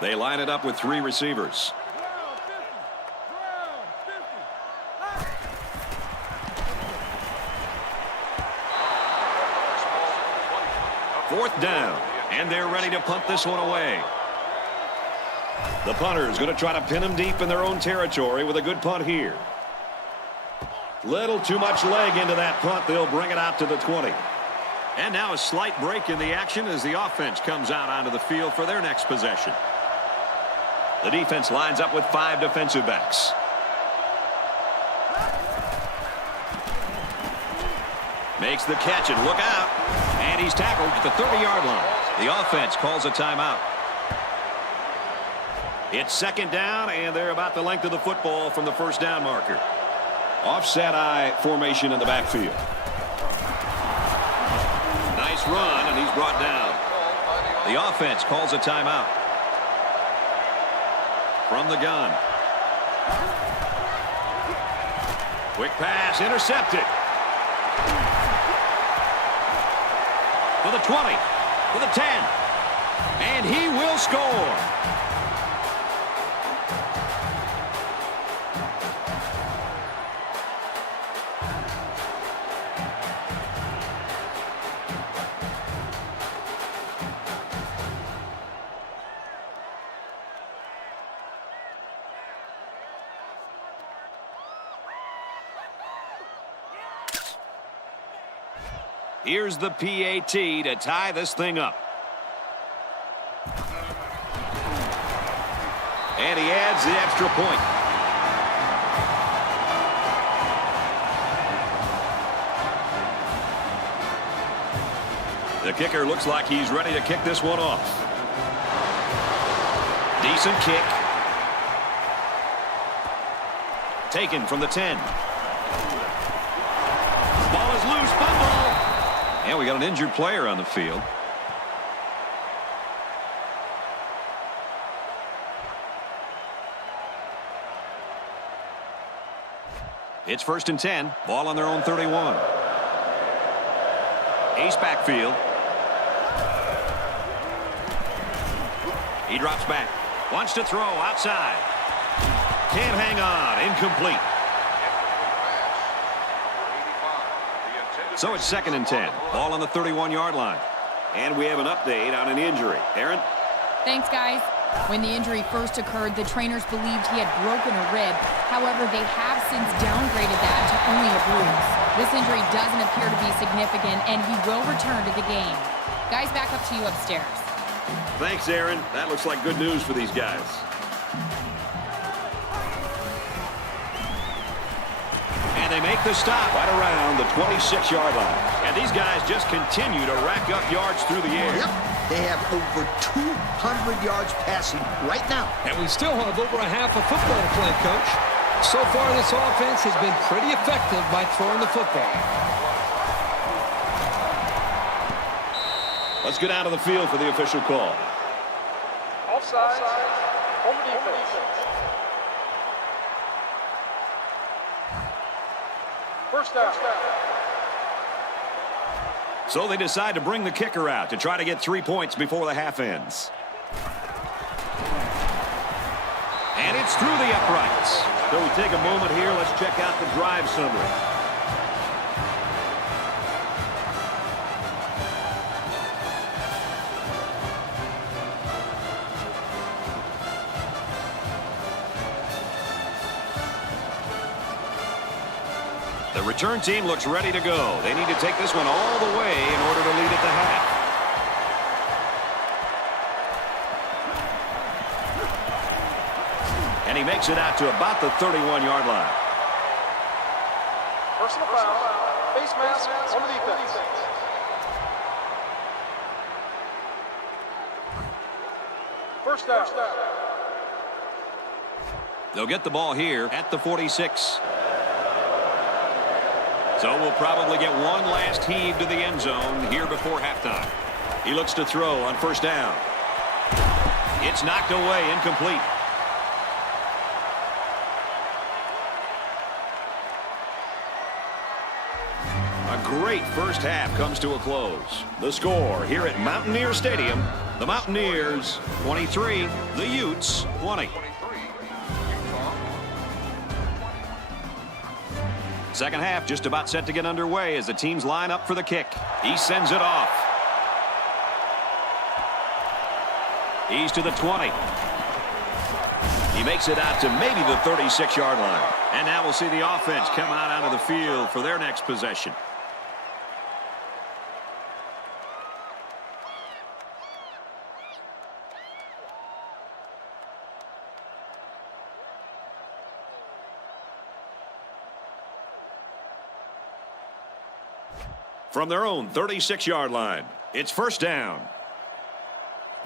They line it up with 3 receivers. 4th down, and they're ready to punt this one away. The punter is going to try to pin them deep in their own territory with a good punt here. Little too much leg into that punt. They'll bring it out to the 20. And now a slight break in the action as the offense comes out onto the field for their next possession. The defense lines up with 5 defensive backs. Makes the catch, and look out. And he's tackled at the 30-yard line. The offense calls a timeout. It's 2nd down, and they're about the length of the football from the 1st down marker. Offset I formation in the backfield. Nice run, and he's brought down. The offense calls a timeout. From the gun. Quick pass, intercepted. To the 20, to the 10, and he will score. Here's the PAT to tie this thing up. And he adds the extra point. The kicker looks like he's ready to kick this one off. Decent kick. Taken from the 10. Ball is loose. Fumble. And we got an injured player on the field. It's 1st and 10. Ball on their own 31. Ace backfield. He drops back. Wants to throw outside. Can't hang on. Incomplete. So it's 2nd and 10. Ball on the 31-yard line. And we have an update on an injury. Aaron? Thanks, guys. When the injury first occurred, the trainers believed he had broken a rib. However, they have since downgraded that to only a bruise. This injury doesn't appear to be significant, and he will return to the game. Guys, back up to you upstairs. Thanks, Aaron. That looks like good news for these guys. And they make the stop right around the 26-yard line. And these guys just continue to rack up yards through the air. Yep. They have over 200 yards passing right now. And we still have over a half a football to play, Coach. So far, this offense has been pretty effective by throwing the football. Let's get out of the field for the official call. Offside. Home defense. First down. So they decide to bring the kicker out to try to get 3 points before the half ends. And it's through the uprights. So we take a moment here. Let's check out the drive summary. The return team looks ready to go. They need to take this one all the way in order to lead at the half. And he makes it out to about the 31-yard line. Personal foul. Face mask on the defense. First down. They'll get the ball here at the 46. So we'll probably get one last heave to the end zone here before halftime. He looks to throw on first down. It's knocked away, incomplete. A great first half comes to a close. The score here at Mountaineer Stadium, the Mountaineers 23, the Utes 20. Second half just about set to get underway as the teams line up for the kick. He sends it off. He's to the 20. He makes it out to maybe the 36-yard line. And now we'll see the offense come out onto the field for their next possession. From their own 36-yard line, it's first down.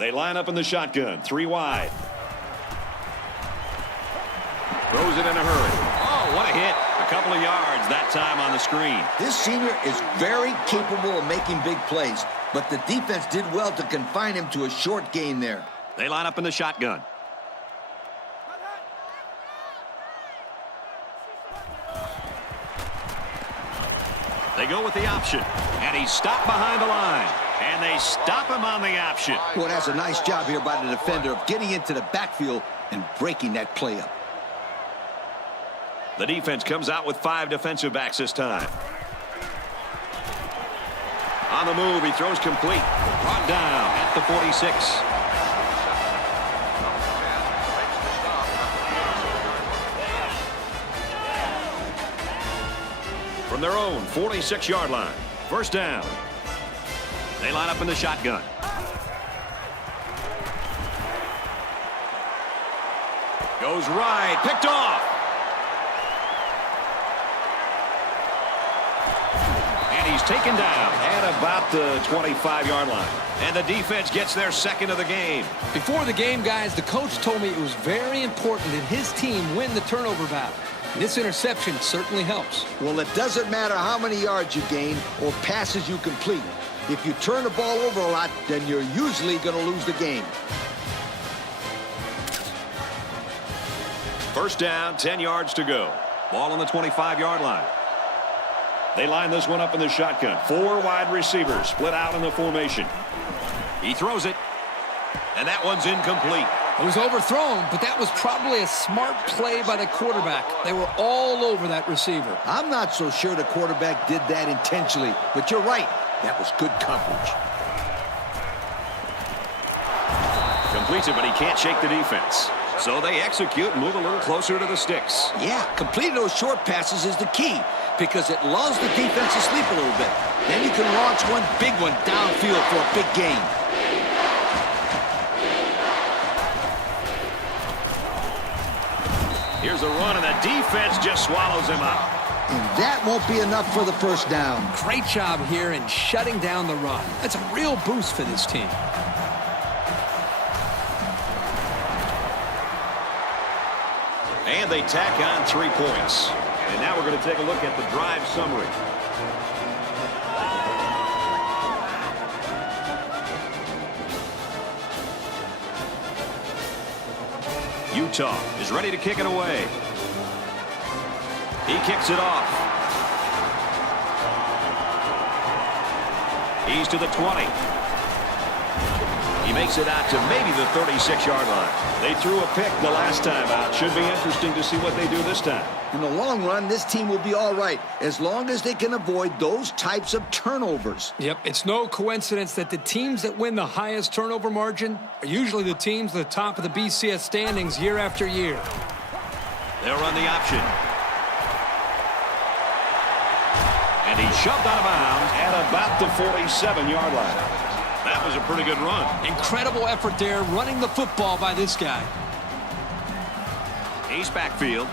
They line up in the shotgun, 3 wide. Throws it in a hurry. Oh, what a hit. A couple of yards that time on the screen. This senior is very capable of making big plays, but the defense did well to confine him to a short gain there. They line up in the shotgun. They go with the option, and he's stopped behind the line. And they stop him on the option. Well, that's a nice job here by the defender of getting into the backfield and breaking that play up. The defense comes out with 5 defensive backs this time. On the move, he throws complete. Brought down at the 46. From their own 46-yard line. First down. They line up in the shotgun. Throws right. Picked off. And he's taken down at about the 25-yard line. And the defense gets their second of the game. Before the game, guys, the coach told me it was very important that his team win the turnover battle. This interception certainly helps. Well, it doesn't matter how many yards you gain or passes you complete. If you turn the ball over a lot, then you're usually going to lose the game. First down, 10 yards to go. Ball on the 25-yard line. They line this one up in the shotgun. 4 wide receivers split out in the formation. He throws it, and that one's incomplete. It was overthrown, but that was probably a smart play by the quarterback. They were all over that receiver. I'm not so sure the quarterback did that intentionally, but you're right. That was good coverage. Completes it, but he can't shake the defense. So they execute and move a little closer to the sticks. Yeah, completing those short passes is the key because it lulls the defense to sleep a little bit. Then you can launch one big one downfield for a big gain. Here's a run, and the defense just swallows him up. And that won't be enough for the first down. Great job here in shutting down the run. That's a real boost for this team. And they tack on 3 points. And now we're going to take a look at the drive summary. Utah is ready to kick it away. He kicks it off. He's to the 20. He makes it out to maybe the 36-yard line. They threw a pick the last time out. Should be interesting to see what they do this time. In the long run, this team will be all right as long as they can avoid those types of turnovers. Yep, it's no coincidence that the teams that win the highest turnover margin are usually the teams at the top of the BCS standings year after year. They'll run the option. And he's shoved out of bounds at about the 47-yard line. That was a pretty good run. Incredible effort there running the football by this guy. He's backfield.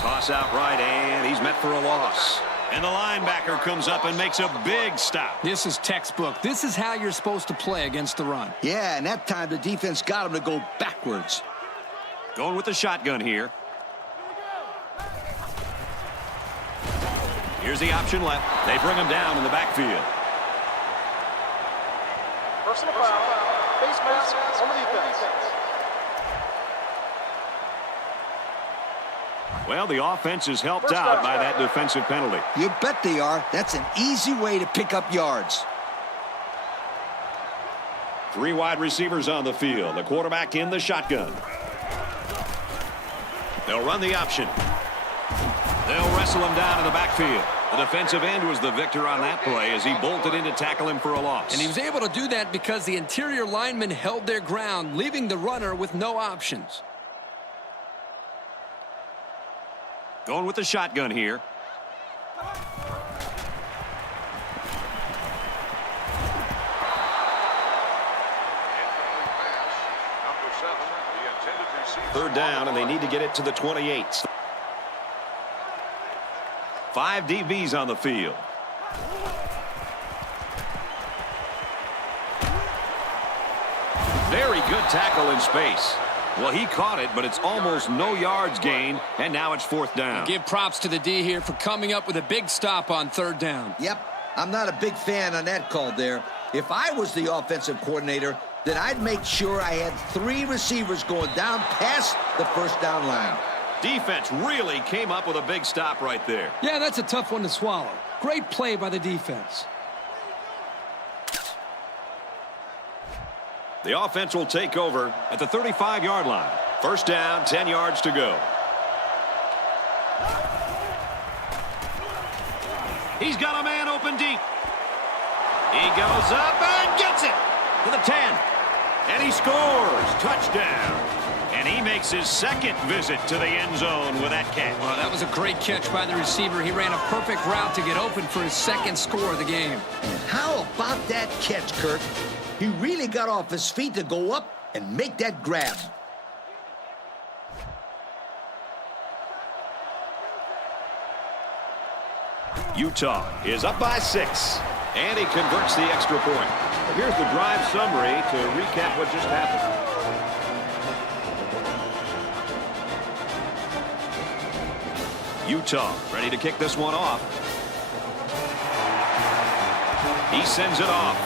Toss out right, and he's met for a loss. And the linebacker comes up and makes a big stop. This is textbook. This is how you're supposed to play against the run. Yeah, and that time the defense got him to go backwards. Going with the shotgun here. Here's the option left. They bring him down in the backfield. Personal foul. Face mask on the defense. Well, the offense is helped out by that defensive penalty. You bet they are. That's an easy way to pick up yards. 3 wide receivers on the field. The quarterback in the shotgun. They'll run the option. They'll wrestle him down in the backfield. The defensive end was the victor on that play as he bolted in to tackle him for a loss. And he was able to do that because the interior linemen held their ground, leaving the runner with no options. Going with the shotgun here. Number 7, the intended receiver. Third down, and they need to get it to the 28. 5 DBs on the field. Very good tackle in space. Well, he caught it, but it's almost no yards gained, and now it's 4th down. Give props to the D here for coming up with a big stop on 3rd down. Yep, I'm not a big fan on that call there. If I was the offensive coordinator, then I'd make sure I had 3 receivers going down past the first down line. Defense really came up with a big stop right there. Yeah, that's a tough one to swallow. Great play by the defense. The offense will take over at the 35-yard line. First down, 10 yards to go. He's got a man open deep. He goes up and gets it to the 10. And he scores. Touchdown. And he makes his second visit to the end zone with that catch. Well, that was a great catch by the receiver. He ran a perfect route to get open for his second score of the game. How about that catch, Kirk? He really got off his feet to go up and make that grab. Utah is up by 6. And he converts the extra point. Here's the drive summary to recap what just happened. Utah ready to kick this one off. He sends it off.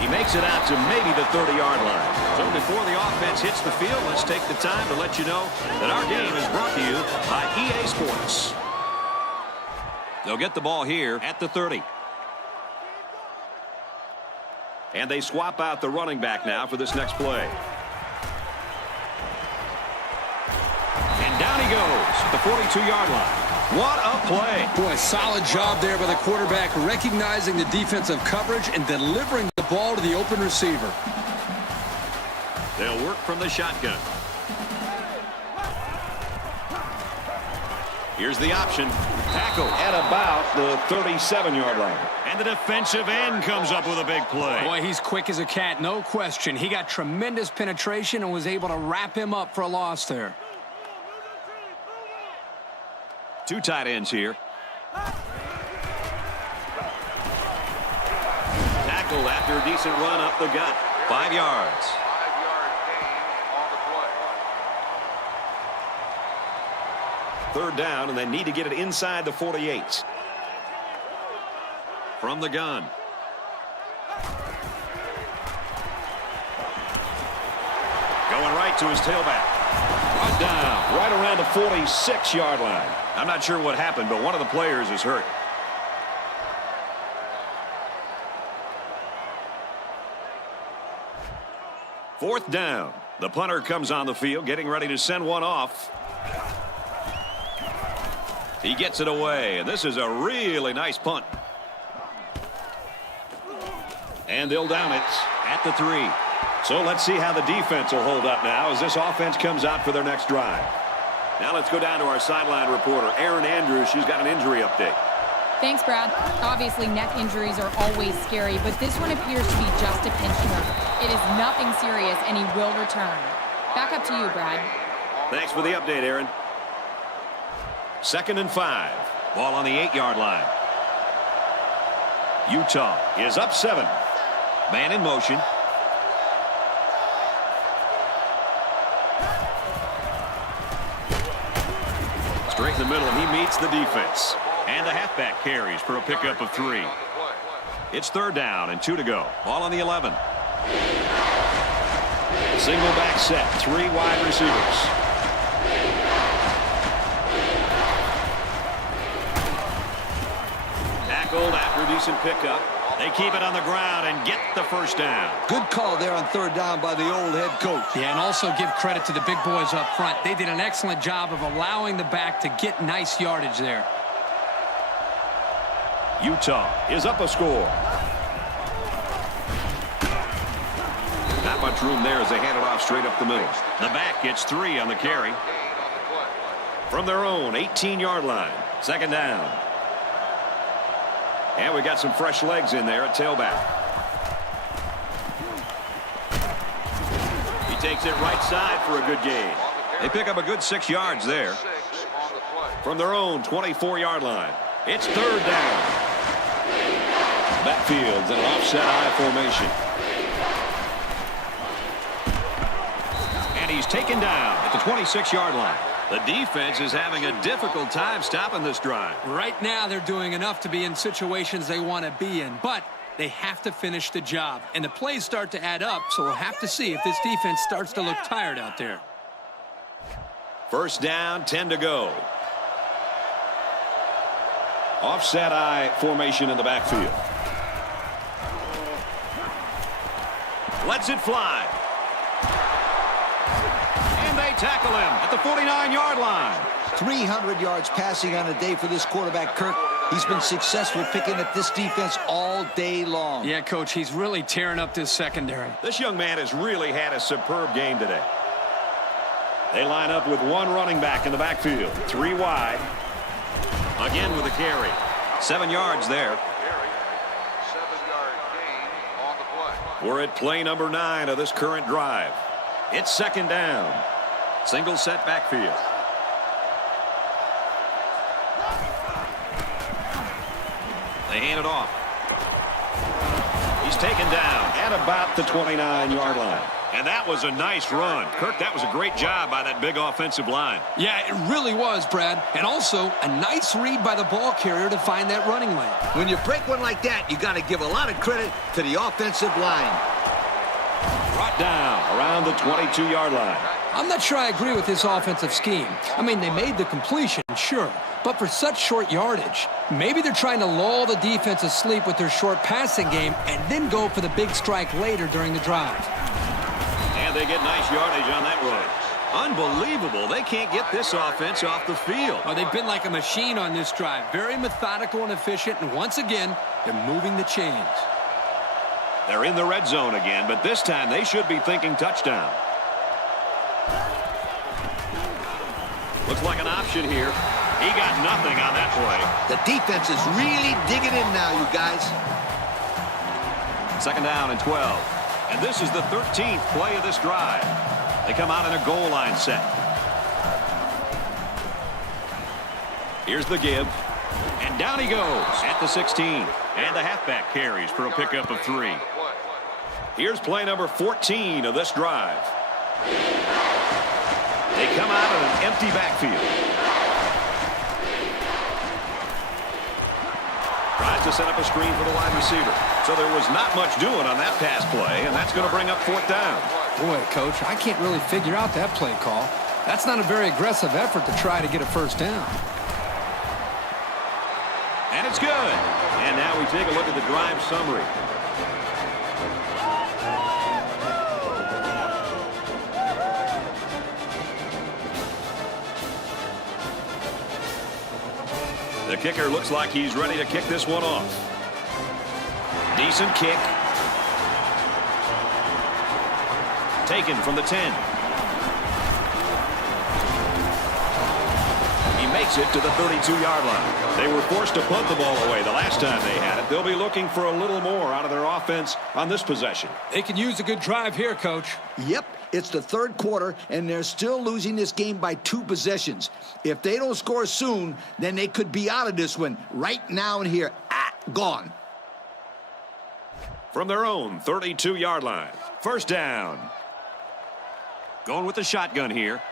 He makes it out to maybe the 30-yard line. So before the offense hits the field, let's take the time to let you know that our game is brought to you by EA Sports. They'll get the ball here at the 30. And they swap out the running back now for this next play. And down he goes at the 42-yard line. What a play. Boy, solid job there by the quarterback, recognizing the defensive coverage and delivering the ball to the open receiver. They'll work from the shotgun. Here's the option. Tackle at about the 37-yard line. And the defensive end comes up with a big play. Boy, he's quick as a cat, no question. He got tremendous penetration and was able to wrap him up for a loss there. Two tight ends here. Tackle after a decent run up the gut. 5 yards. 5-yard gain on the play. Third down, and they need to get it inside the 48. From the gun. Going right to his tailback. Brought down right around the 46-yard line. I'm not sure what happened, but one of the players is hurt. Fourth down. The punter comes on the field, getting ready to send one off. He gets it away, and this is a really nice punt. And they'll down it at the 3. So let's see how the defense will hold up now as this offense comes out for their next drive. Now let's go down to our sideline reporter, Erin Andrews. She's got an injury update. Thanks, Brad. Obviously, neck injuries are always scary, but this one appears to be just a pinch nerve. It is nothing serious, and he will return. Back up to you, Brad. Thanks for the update, Erin. 2nd and 5. Ball on the 8-yard line. Utah is up 7. Man in motion. Straight in the middle, and he meets the defense. And the halfback carries for a pickup of 3. It's 3rd down and 2 to go. Ball on the 11. Single back set. 3 wide receivers. Tackled after a decent pickup. They keep it on the ground and get the first down. Good call there on 3rd down by the old head coach. Yeah, and also give credit to the big boys up front. They did an excellent job of allowing the back to get nice yardage there. Utah is up a score. Not much room there as they hand it off straight up the middle. The back gets 3 on the carry. From their own 18-yard line. 2nd down. And we got some fresh legs in there at tailback. He takes it right side for a good gain. They pick up a good 6 yards there. From their own 24-yard line. It's 3rd down. Backfield's in an offset I formation. And he's taken down at the 26-yard line. The defense is having a difficult time stopping this drive. Right now, they're doing enough to be in situations they want to be in, but they have to finish the job. And the plays start to add up, so we'll have to see if this defense starts to look tired out there. 1st down, 10 to go. Offset I formation in the backfield. Lets it fly. And they tackle him at the 49-yard line. 300 yards passing on a day for this quarterback, Kirk. He's been successful picking at this defense all day long. Yeah, Coach, he's really tearing up this secondary. This young man has really had a superb game today. They line up with one running back in the backfield. 3 wide. Again with a carry. 7 yards there. 7-yard gain on the play. We're at play number 9 of this current drive. It's second down. Single set backfield. They hand it off. He's taken down at about the 29-yard line. And that was a nice run. Kirk, that was a great job by that big offensive line. Yeah, it really was, Brad. And also a nice read by the ball carrier to find that running lane. When you break one like that, you got to give a lot of credit to the offensive line. Brought down around the 22-yard line. I'm not sure I agree with this offensive scheme. I mean, they made the completion, sure, but for such short yardage. Maybe they're trying to lull the defense asleep with their short passing game and then go for the big strike later during the drive. And they get nice yardage on that run. Unbelievable. They can't get this offense off the field. Oh, they've been like a machine on this drive. Very methodical and efficient, and once again, they're moving the chains. They're in the red zone again, but this time they should be thinking touchdown. Looks like an option here. He got nothing on that play. The defense is really digging in now, you guys. Second down and 12. And this is the 13th play of this drive. They come out in a goal line set. Here's the give. And down he goes at the 16. And the halfback carries for a pickup of 3. Here's play number 14 of this drive. They come out in an empty backfield. Tries to set up a screen for the wide receiver. So there was not much doing on that pass play, and that's going to bring up 4th down. Boy, Coach, I can't really figure out that play call. That's not a very aggressive effort to try to get a first down. And it's good. And now we take a look at the drive summary. The kicker looks like he's ready to kick this one off. Decent kick. Taken from the 10. He makes it to the 32-yard line. They were forced to punt the ball away the last time they had it. They'll be looking for a little more out of their offense on this possession. They can use a good drive here, Coach. Yep, it's the 3rd quarter, and they're still losing this game by 2 possessions. If they don't score soon, then they could be out of this one right now and here. Gone. From their own 32-yard line. First down. Going with the shotgun here.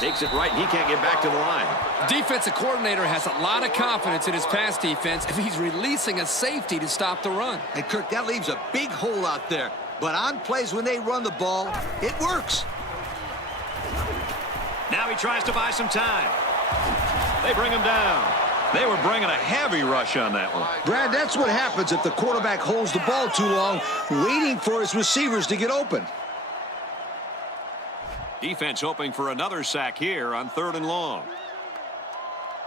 Takes it right, and he can't get back to the line. Defensive coordinator has a lot of confidence in his pass defense if he's releasing a safety to stop the run. And, Kirk, that leaves a big hole out there. But on plays when they run the ball, it works. Now he tries to buy some time. They bring him down. They were bringing a heavy rush on that one. Brad, that's what happens if the quarterback holds the ball too long, waiting for his receivers to get open. Defense hoping for another sack here on 3rd and long.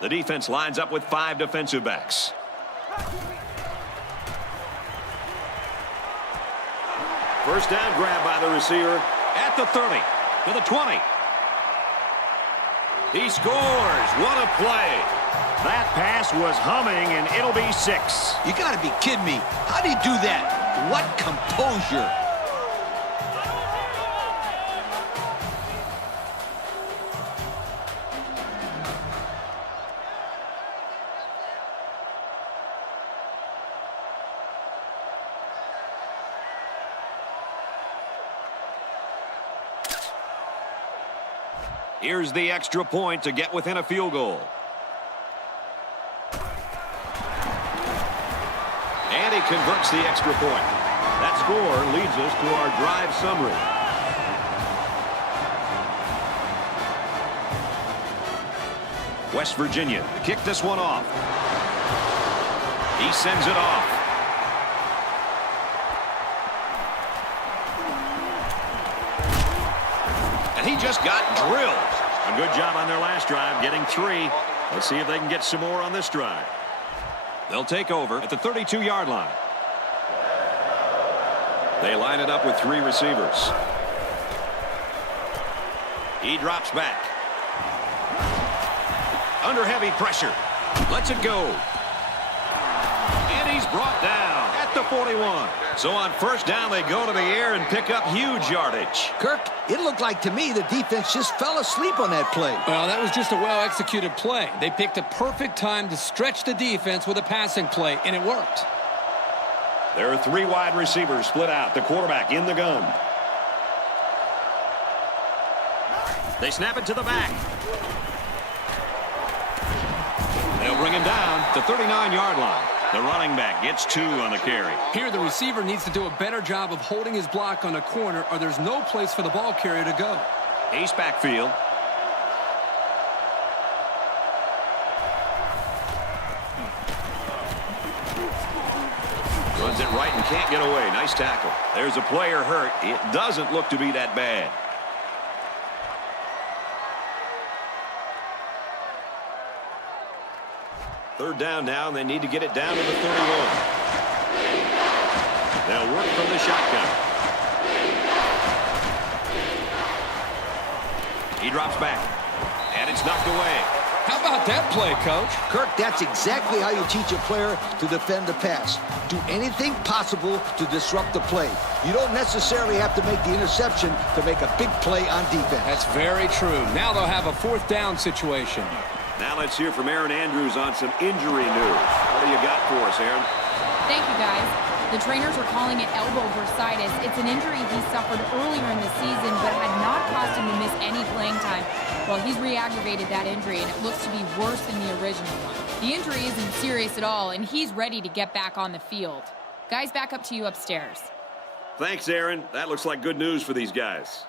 The defense lines up with 5 defensive backs. First down grab by the receiver at the 30, to the 20. He scores. What a play. That pass was humming, and it'll be 6. You got to be kidding me. How do you do that? What composure. Here's the extra point to get within a field goal. And he converts the extra point. That score leads us to our drive summary. West Virginia to kick this one off. He sends it off. And he just got drilled. A good job on their last drive, getting 3. Let's see if they can get some more on this drive. They'll take over at the 32-yard line. They line it up with 3 receivers. He drops back. Under heavy pressure. Lets it go. And he's brought down at the 41. So on first down, they go to the air and pick up huge yardage. Kirk, it looked like to me the defense just fell asleep on that play. Well, that was just a well-executed play. They picked a perfect time to stretch the defense with a passing play, and it worked. There are 3 wide receivers split out. The quarterback in the gun. They snap it to the back. They'll bring him down to the 39-yard line. The running back gets 2 on the carry. Here, the receiver needs to do a better job of holding his block on the corner, or there's no place for the ball carrier to go. Ace backfield. Runs it right and can't get away. Nice tackle. There's a player hurt. It doesn't look to be that bad. Third down now, and they need to get it down to the 31. They'll work from the shotgun. He drops back, and it's knocked away. How about that play, Coach? Kirk, that's exactly how you teach a player to defend the pass. Do anything possible to disrupt the play. You don't necessarily have to make the interception to make a big play on defense. That's very true. Now they'll have a 4th down situation. Now let's hear from Aaron Andrews on some injury news. What do you got for us, Aaron? Thank you, guys. The trainers are calling it elbow bursitis. It's an injury he suffered earlier in the season, but had not caused him to miss any playing time. Well, he's re-aggravated that injury, and it looks to be worse than the original one. The injury isn't serious at all, and he's ready to get back on the field. Guys, back up to you upstairs. Thanks, Aaron. That looks like good news for these guys.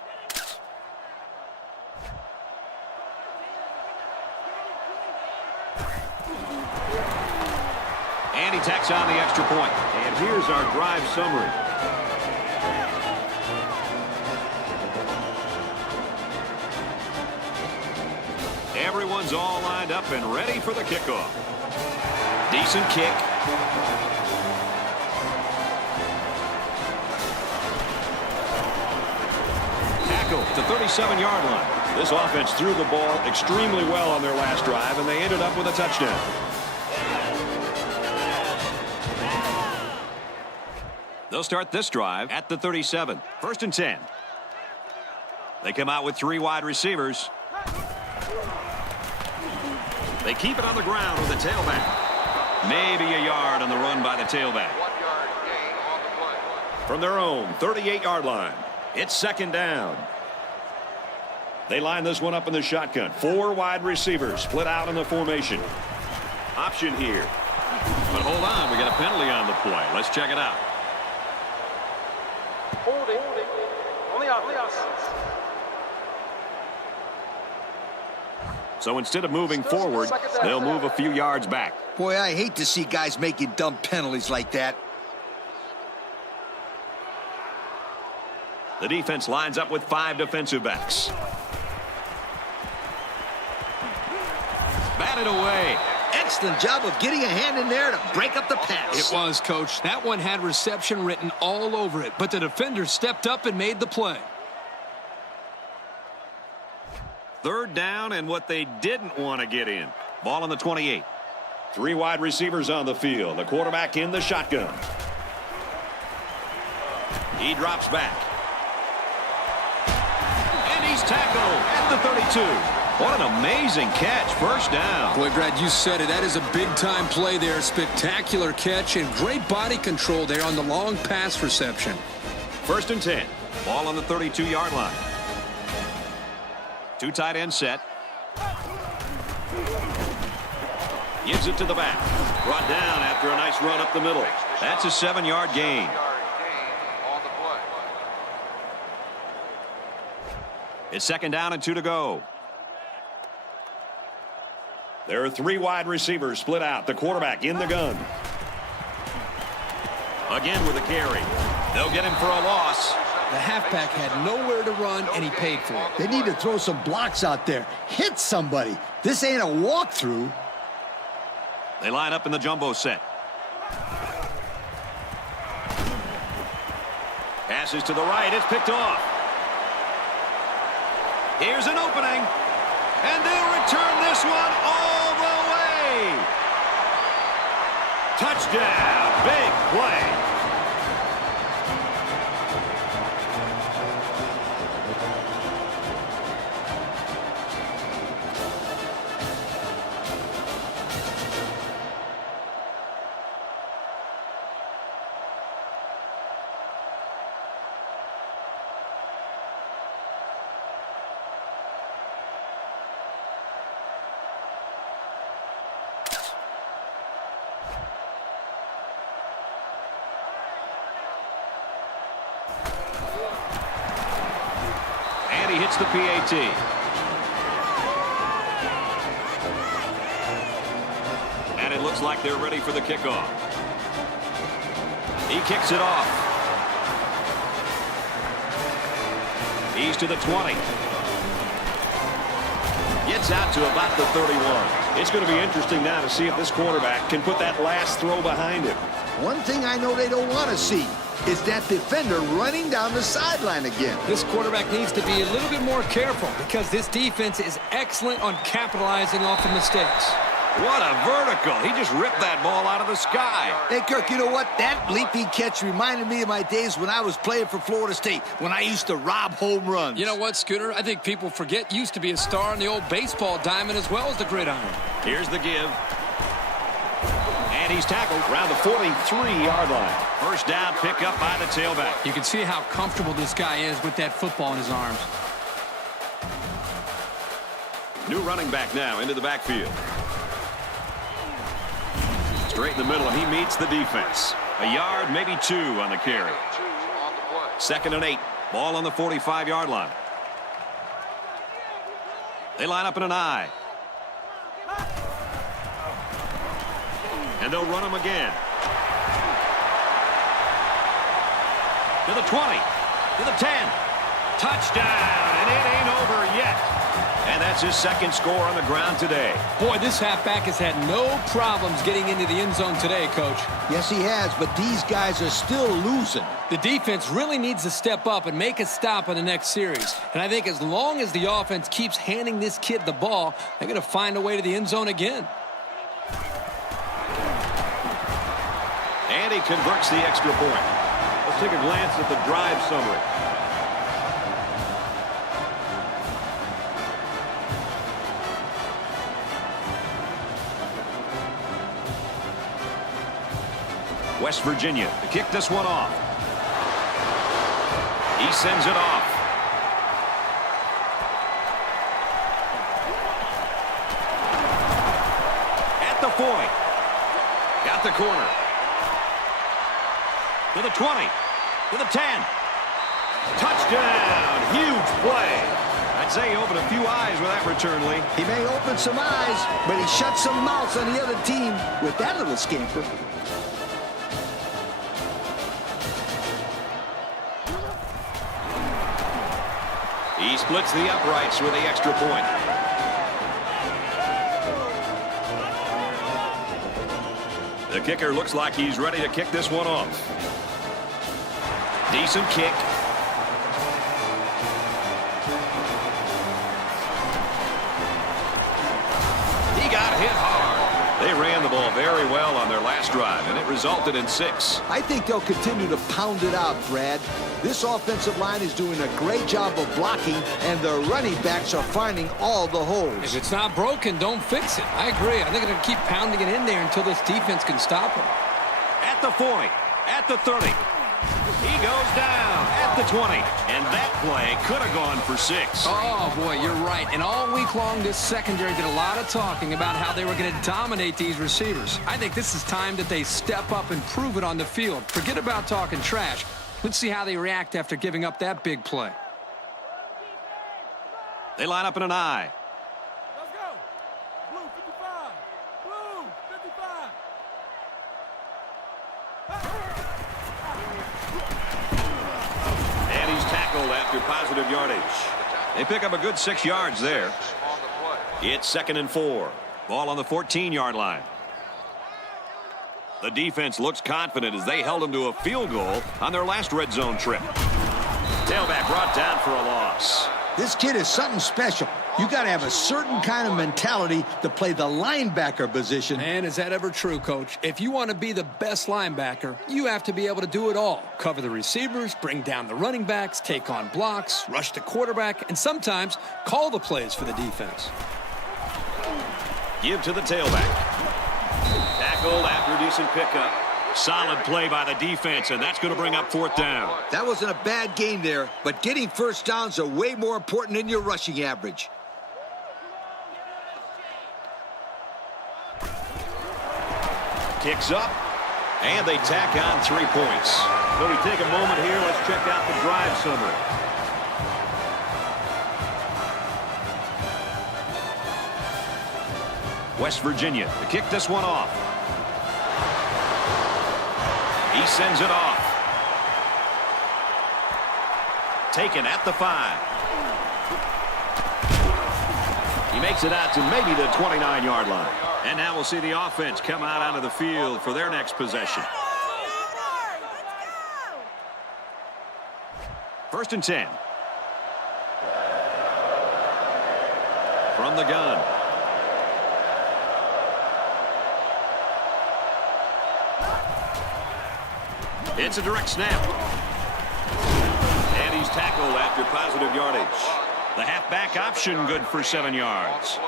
And he tacks on the extra point. And here's our drive summary. Everyone's all lined up and ready for the kickoff. Decent kick. Tackle at the 37-yard line. This offense threw the ball extremely well on their last drive, and they ended up with a touchdown. They'll start this drive at the 37. 1st and 10. They come out with 3 wide receivers. They keep it on the ground with the tailback. Maybe a yard on the run by the tailback. 1-yard gain on the play. From their own 38-yard line, it's 2nd down. They line this one up in the shotgun. 4 wide receivers split out in the formation. Option here. But hold on, we got a penalty on the play. Let's check it out. Holding. On the offense. So instead of moving forward, they'll move a few yards back. Boy, I hate to see guys making dumb penalties like that. The defense lines up with 5 defensive backs. Batted away. Excellent job of getting a hand in there to break up the pass. It was, Coach. That one had reception written all over it, but the defender stepped up and made the play. 3rd down and what they didn't want to get in. Ball on the 28. 3 wide receivers on the field. The quarterback in the shotgun. He drops back. And he's tackled at the 32. What an amazing catch. 1st down. Boy, Brad, you said it. That is a big-time play there. Spectacular catch and great body control there on the long pass reception. 1st and 10. Ball on the 32-yard line. 2 tight end set. Gives it to the back. Brought down after a nice run up the middle. That's a 7-yard gain. 7-yard gain on the play. It's 2nd down and 2 to go. There are 3 wide receivers split out. The quarterback in the gun. Again with a carry. They'll get him for a loss. The halfback had nowhere to run, and he paid for it. They need to throw some blocks out there. Hit somebody. This ain't a walkthrough. They line up in the jumbo set. Passes to the right. It's picked off. Here's an opening. And they'll return this one all the way. Touchdown. Big play. He hits the PAT. And it looks like they're ready for the kickoff. He kicks it off. He's to the 20. Gets out to about the 31. It's going to be interesting now to see if this quarterback can put that last throw behind him. One thing I know they don't want to see is that defender running down the sideline again. This quarterback needs to be a little bit more careful because this defense is excellent on capitalizing off the mistakes. What a vertical. He just ripped that ball out of the sky. Hey, Kirk, you know what? That leaping catch reminded me of my days when I was playing for Florida State, when I used to rob home runs. You know what, Scooter? I think people forget you used to be a star on the old baseball diamond as well as the gridiron. Here's the give. And he's tackled around the 43-yard line. First down pickup by the tailback. You can see how comfortable this guy is with that football in his arms. New running back now into the backfield. Straight in the middle, and he meets the defense. A yard, maybe two on the carry. 2 on the play. 2nd and 8. Ball on the 45-yard line. They line up in an I. And they'll run him again. To the 20. To the 10. Touchdown. And it ain't over yet. And that's his second score on the ground today. Boy, this halfback has had no problems getting into the end zone today, Coach. Yes, he has, but these guys are still losing. The defense really needs to step up and make a stop on the next series. And I think as long as the offense keeps handing this kid the ball, they're going to find a way to the end zone again. And he converts the extra point. Let's take a glance at the drive summary. West Virginia to kick this one off. He sends it off. At the 40. Got the corner. To the 20. To the 10. Touchdown. Huge play. I'd say he opened a few eyes with that return, Lee. He may open some eyes, but he shut some mouths on the other team with that little scamper. He splits the uprights with the extra point. The kicker looks like he's ready to kick this one off. Decent kick. He got hit hard. They ran the ball very well on their last drive, and it resulted in 6. I think they'll continue to pound it out, Brad. This offensive line is doing a great job of blocking, and their running backs are finding all the holes. If it's not broken, don't fix it. I agree. I think they're going to keep pounding it in there until this defense can stop them. At the 40. At the 30. He goes down at the 20. And that play could have gone for 6. Oh, boy, you're right. And all week long, this secondary did a lot of talking about how they were going to dominate these receivers. I think this is time that they step up and prove it on the field. Forget about talking trash. Let's see how they react after giving up that big play. They line up in an I. Let's go. Blue 55. Blue 55. And he's tackled after positive yardage. They pick up a good 6 yards there. On the play. It's 2nd and 4. Ball on the 14-yard line. The defense looks confident as they held them to a field goal on their last red zone trip. Tailback brought down for a loss. This kid is something special. You got to have a certain kind of mentality to play the linebacker position. Man, is that ever true, Coach? If you want to be the best linebacker, you have to be able to do it all. Cover the receivers, bring down the running backs, take on blocks, rush the quarterback, and sometimes call the plays for the defense. Give to the tailback. Tackled after decent pickup. Solid play by the defense, and that's going to bring up 4th down. That wasn't a bad game there, but getting first downs are way more important than your rushing average. Kicks up, and they tack on 3 points. So we take a moment here. Let's check out the drive summary. West Virginia to kick this one off. He sends it off. Taken at the 5. He makes it out to maybe the 29-yard line. And now we'll see the offense come out onto the field for their next possession. 1st and 10. From the gun. It's a direct snap. And he's tackled after positive yardage. The halfback option good for 7 yards.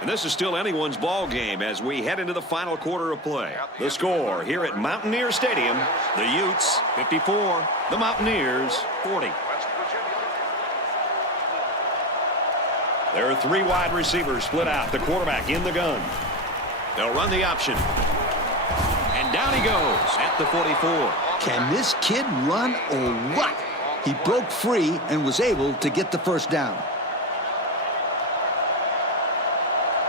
And this is still anyone's ball game as we head into the final quarter of play. The score here at Mountaineer Stadium, the Utes 54, the Mountaineers 40. There are 3 wide receivers split out, the quarterback in the gun. They'll run the option. And down he goes at the 44. Can this kid run or what? He broke free and was able to get the first down.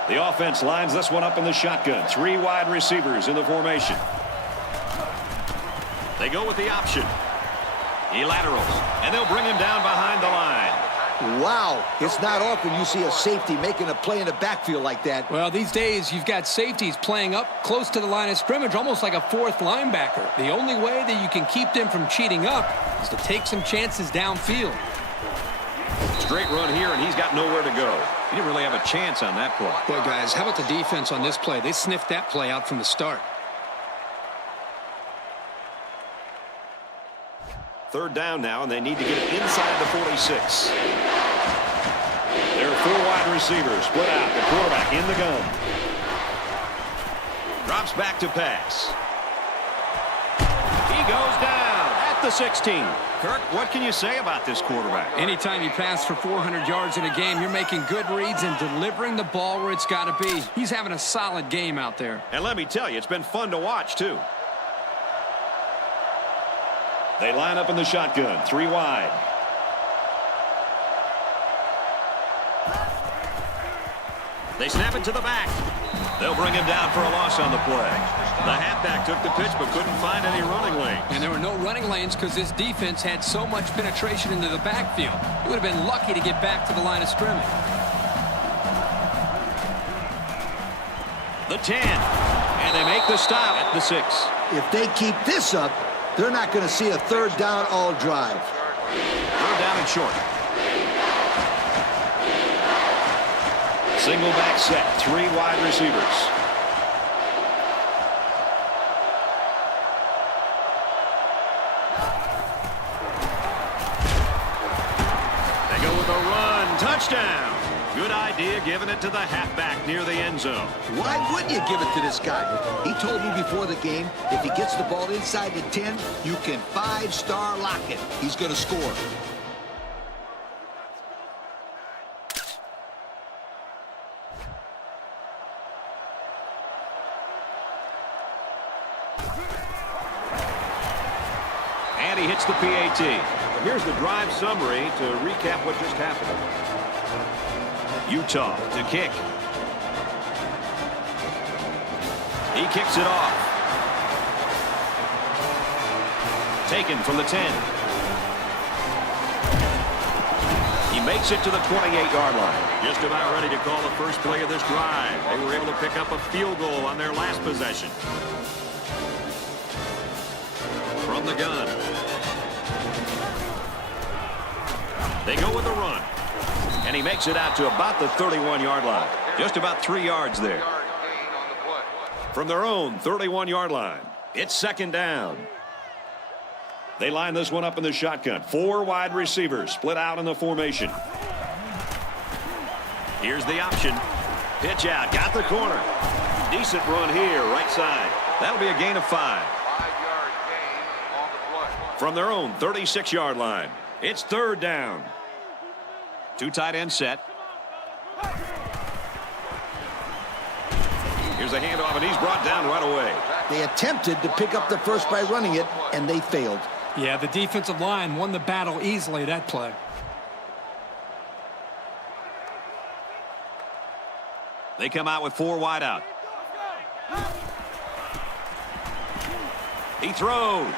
The offense lines this one up in the shotgun. 3 wide receivers in the formation. They go with the option. He laterals, and they'll bring him down behind the line. Wow, it's not often you see a safety making a play in the backfield like that. Well, these days, you've got safeties playing up close to the line of scrimmage, almost like a 4th linebacker. The only way that you can keep them from cheating up is to take some chances downfield. Straight run here, and he's got nowhere to go. He didn't really have a chance on that play. Boy, guys, how about the defense on this play? They sniffed that play out from the start. 3rd down now, and they need to get it inside the 46. There are 4 wide receivers split out. The quarterback in the gun. Drops back to pass. He goes down at the 16. Kirk, what can you say about this quarterback? Anytime you pass for 400 yards in a game, you're making good reads and delivering the ball where it's got to be. He's having a solid game out there. And let me tell you, it's been fun to watch, too. They line up in the shotgun, 3 wide. They snap it to the back. They'll bring him down for a loss on the play. The halfback took the pitch but couldn't find any running lane. And there were no running lanes because this defense had so much penetration into the backfield. He would have been lucky to get back to the line of scrimmage. The 10. And they make the stop at the 6. If they keep this up, they're not going to see a 3rd down all drive. 3rd down and short. Single back set, 3 wide receivers. They go with a run, touchdown. Good idea giving it to the halfback near the end zone. Why wouldn't you give it to this guy? He told me before the game, if he gets the ball inside the 10, you can 5-star lock it. He's going to score. And he hits the PAT. Here's the drive summary to recap what just happened. Utah to kick. He kicks it off. Taken from the 10. makes it to the 28-yard line. Just about ready to call the first play of this drive. They were able to pick up a field goal on their last possession. From the gun. They go with the run. And he makes it out to about the 31-yard line. Just about 3 yards there. From their own 31-yard line, it's second down. They line this one up in the shotgun. 4 wide receivers split out in the formation. Here's the option. Pitch out. Got the corner. Decent run here, right side. That'll be a gain of 5. 5-yard gain on the play. From their own 36-yard line, it's third down. 2 tight end set. Here's a handoff, and he's brought down right away. They attempted to pick up the first by running it, and they failed. Yeah, the defensive line won the battle easily that play. They come out with 4 wide out. He throws.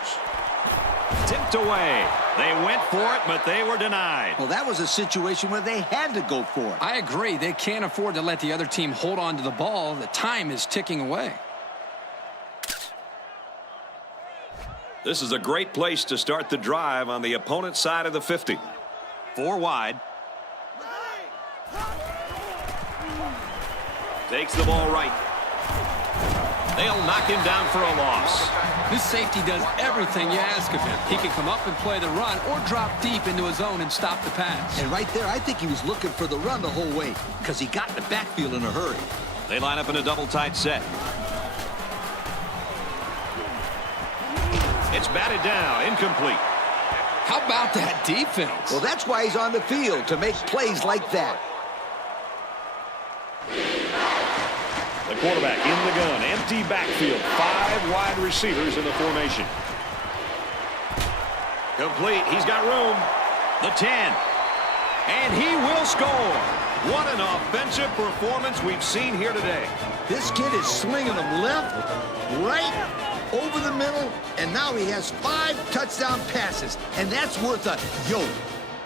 Tipped away. They went for it, but they were denied. Well, that was a situation where they had to go for it. I agree. They can't afford to let the other team hold on to the ball. The time is ticking away. This is a great place to start the drive on the opponent's side of the 50. 4 wide. Takes the ball right. They'll knock him down for a loss. This safety does everything you ask of him. He can come up and play the run or drop deep into his zone and stop the pass. And right there, I think he was looking for the run the whole way because he got in the backfield in a hurry. They line up in a double tight set. It's batted down, incomplete. How about that defense? Well, that's why he's on the field, to make plays like that. The quarterback in the gun, empty backfield, 5 wide receivers in the formation. Complete, he's got room. The 10. And he will score. What an offensive performance we've seen here today. This kid is slinging them left, right, over the middle, and now he has 5 touchdown passes, and that's worth a yo.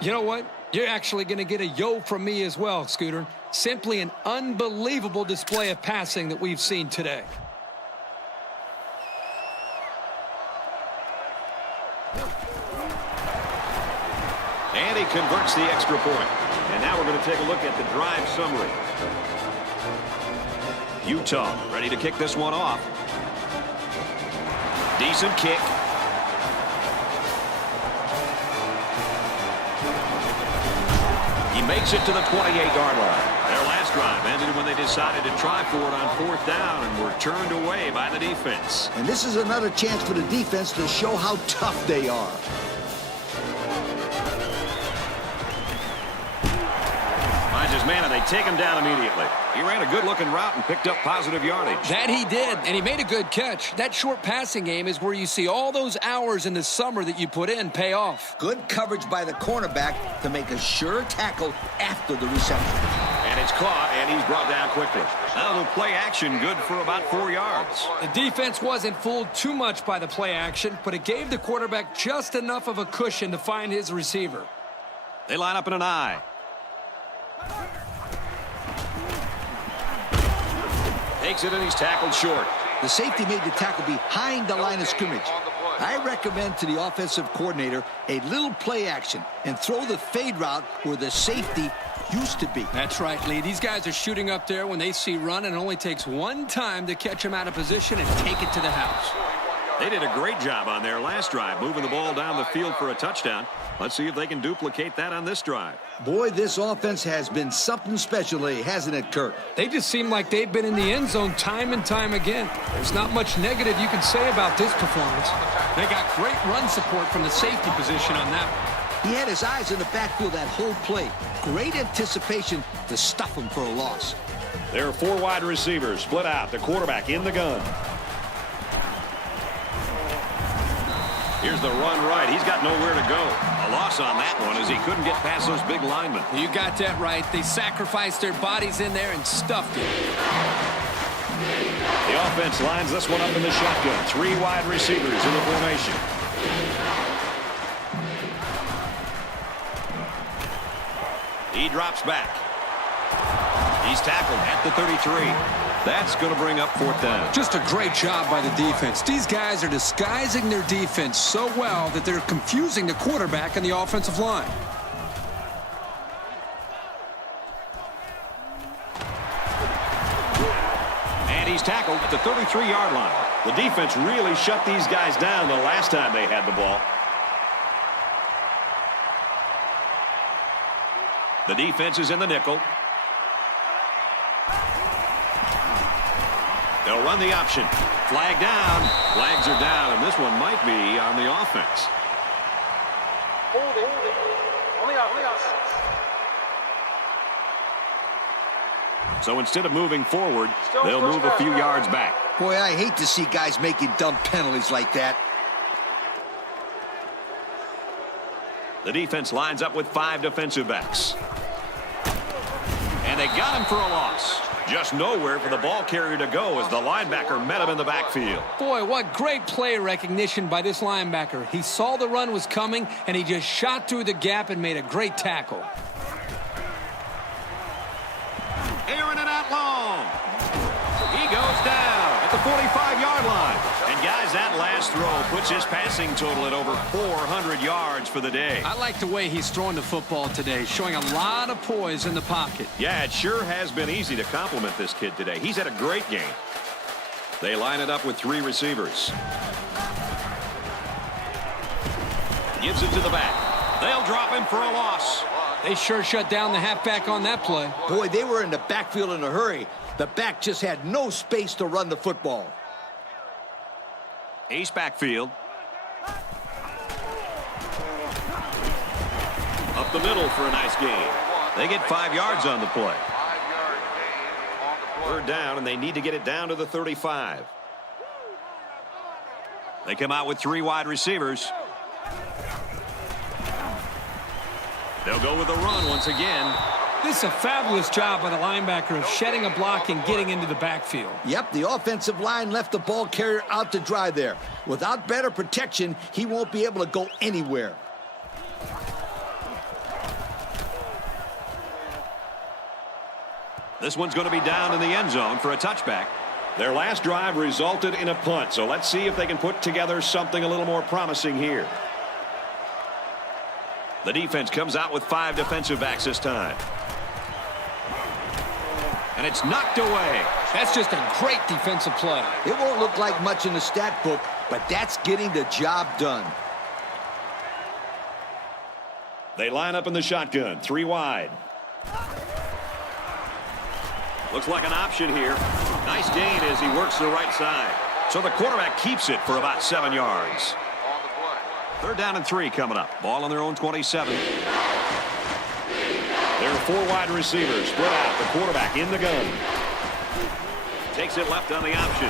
You know what? You're actually going to get a yo from me as well, Scooter. Simply an unbelievable display of passing that we've seen today. And he converts the extra point. And now we're going to take a look at the drive summary. Utah ready to kick this one off. Decent kick. He makes it to the 28-yard line. Their last drive ended when they decided to try for it on 4th down and were turned away by the defense. And this is another chance for the defense to show how tough they are. Finds his man, and they take him down immediately. He ran a good-looking route and picked up positive yardage. That he did, and he made a good catch. That short passing game is where you see all those hours in the summer that you put in pay off. Good coverage by the cornerback to make a sure tackle after the reception. And it's caught, and he's brought down quickly. Now the play action good for about 4 yards. The defense wasn't fooled too much by the play action, but it gave the quarterback just enough of a cushion to find his receiver. They line up in an eye. Takes it, and he's tackled short. The safety made the tackle behind the line of scrimmage. I recommend to the offensive coordinator a little play action and throw the fade route where the safety used to be. That's right, Lee. These guys are shooting up there when they see run, and it only takes one time to catch him out of position and take it to the house. They did a great job on their last drive, moving the ball down the field for a touchdown. Let's see if they can duplicate that on this drive. Boy, this offense has been something special lately, hasn't it, Kurt? They just seem like they've been in the end zone time and time again. There's not much negative you can say about this performance. They got great run support from the safety position on that one. He had his eyes in the backfield that whole play. Great anticipation to stuff him for a loss. There are 4 wide receivers split out. The quarterback in the gun. Here's the run right. He's got nowhere to go. A loss on that one as he couldn't get past those big linemen. You got that right. They sacrificed their bodies in there and stuffed it. The offense lines this one up in the shotgun. 3 wide receivers in the formation. He drops back. He's tackled at the 33. That's going to bring up 4th down. Just a great job by the defense. These guys are disguising their defense so well that they're confusing the quarterback and the offensive line. And he's tackled at the 33-yard line. The defense really shut these guys down the last time they had the ball. The defense is in the nickel. They'll run the option. Flag down. Flags are down, and this one might be on the offense. Holding. On the offense. So instead of moving forward, they'll move a few yards back. Boy, I hate to see guys making dumb penalties like that. The defense lines up with 5 defensive backs. And they got him for a loss. Just nowhere for the ball carrier to go as the linebacker met him in the backfield. Boy, what great play recognition by this linebacker. He saw the run was coming, and he just shot through the gap and made a great tackle. Airing it out long. He goes down at the 45-yard line. And, guys, that last throw puts his passing total at over 400 yards for the day. I like the way he's throwing the football today, showing a lot of poise in the pocket. Yeah, it sure has been easy to compliment this kid today. He's had a great game. They line it up with 3 receivers. Gives it to the back. They'll drop him for a loss. They sure shut down the halfback on that play. Boy, they were in the backfield in a hurry. The back just had no space to run the football. Ace backfield. Up the middle for a nice gain. They get 5 yards on the play. 5-yard gain on the play. 3rd down, and they need to get it down to the 35. They come out with 3 wide receivers. They'll go with a run once again. This is a fabulous job by the linebacker of shedding a block and getting into the backfield. Yep, the offensive line left the ball carrier out to dry there. Without better protection, he won't be able to go anywhere. This one's going to be down in the end zone for a touchback. Their last drive resulted in a punt, so let's see if they can put together something a little more promising here. The defense comes out with 5 defensive backs this time. And it's knocked away. That's just a great defensive play. It won't look like much in the stat book, but that's getting the job done. They line up in the shotgun, 3 wide. Looks like an option here. Nice gain as he works the right side. So the quarterback keeps it for about 7 yards. On the play. 3rd down and 3 coming up. Ball on their own 27. There are 4 wide receivers split out. The quarterback in the gun. Takes it left on the option.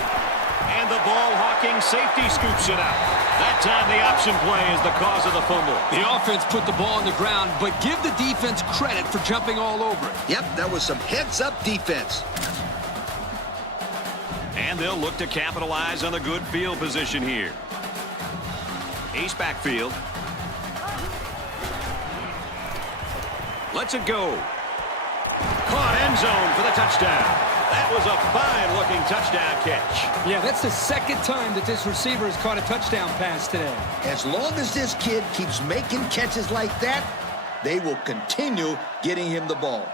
And the ball-hawking safety scoops it out. That time the option play is the cause of the fumble. The offense put the ball on the ground, but give the defense credit for jumping all over it. Yep, that was some heads-up defense. And they'll look to capitalize on the good field position here. Ace backfield. Lets it go. Caught end zone for the touchdown. That was a fine-looking touchdown catch. Yeah, that's the 2nd time that this receiver has caught a touchdown pass today. As long as this kid keeps making catches like that, they will continue getting him the ball.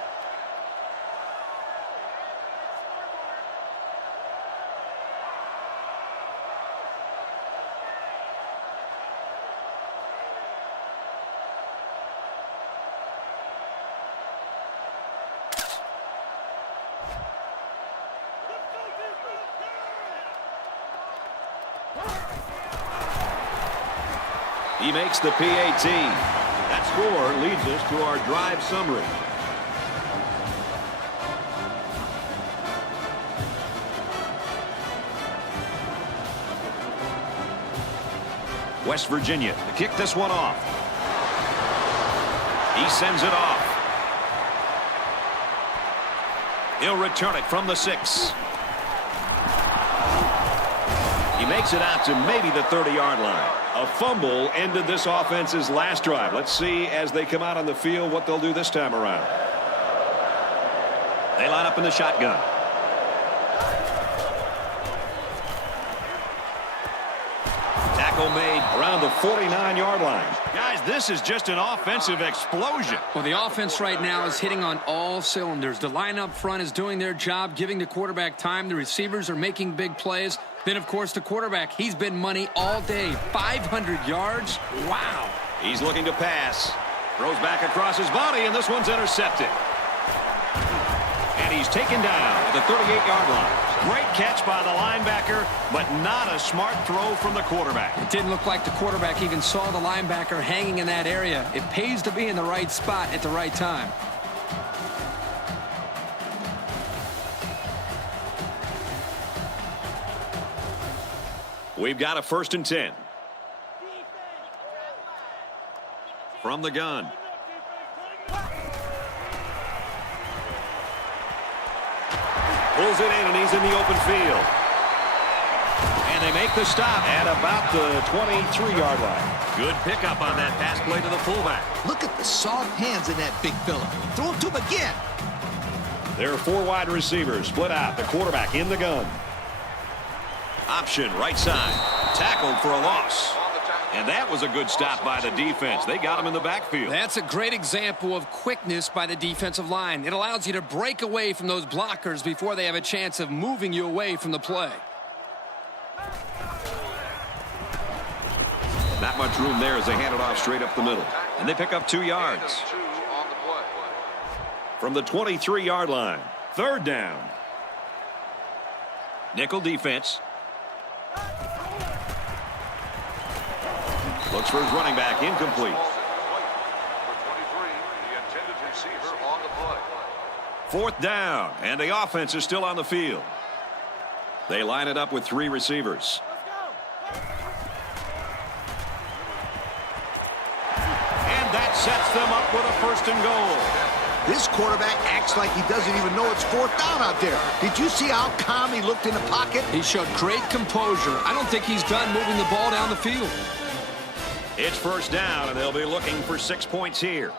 He makes the PAT. That score leads us to our drive summary. West Virginia to kick this one off. He sends it off. He'll return it from the 6. He makes it out to maybe the 30-yard line. A fumble ended this offense's last drive. Let's see as they come out on the field what they'll do this time around. They line up in the shotgun. Tackle made around the 49-yard line. Guys, this is just an offensive explosion. Well, the offense right now is hitting on all cylinders. The line up front is doing their job, giving the quarterback time. The receivers are making big plays. Then, of course, the quarterback, he's been money all day. 500 yards? Wow. He's looking to pass. Throws back across his body, and this one's intercepted. And he's taken down at the 38-yard line. Great catch by the linebacker, but not a smart throw from the quarterback. It didn't look like the quarterback even saw the linebacker hanging in that area. It pays to be in the right spot at the right time. We've got a 1st and 10. From the gun. Pulls it in, and he's in the open field. And they make the stop at about the 23-yard line. Good pickup on that pass play to the fullback. Look at the soft hands in that big fella. Throw it to him again. There are 4 wide receivers split out. The quarterback in the gun. Option right side. Tackled for a loss. And that was a good stop by the defense. They got him in the backfield. That's a great example of quickness by the defensive line. It allows you to break away from those blockers before they have a chance of moving you away from the play. Not much room there as they hand it off straight up the middle. And they pick up 2 yards. From the 23-yard line. 3rd down. Nickel defense. Looks for his running back, incomplete. The intended receiver on the play. 4th down, and the offense is still on the field. They line it up with 3 receivers. And that sets them up with a 1st and goal. This quarterback acts like he doesn't even know it's 4th down out there. Did you see how calm he looked in the pocket? He showed great composure. I don't think he's done moving the ball down the field. It's 1st down, and they'll be looking for 6 points here.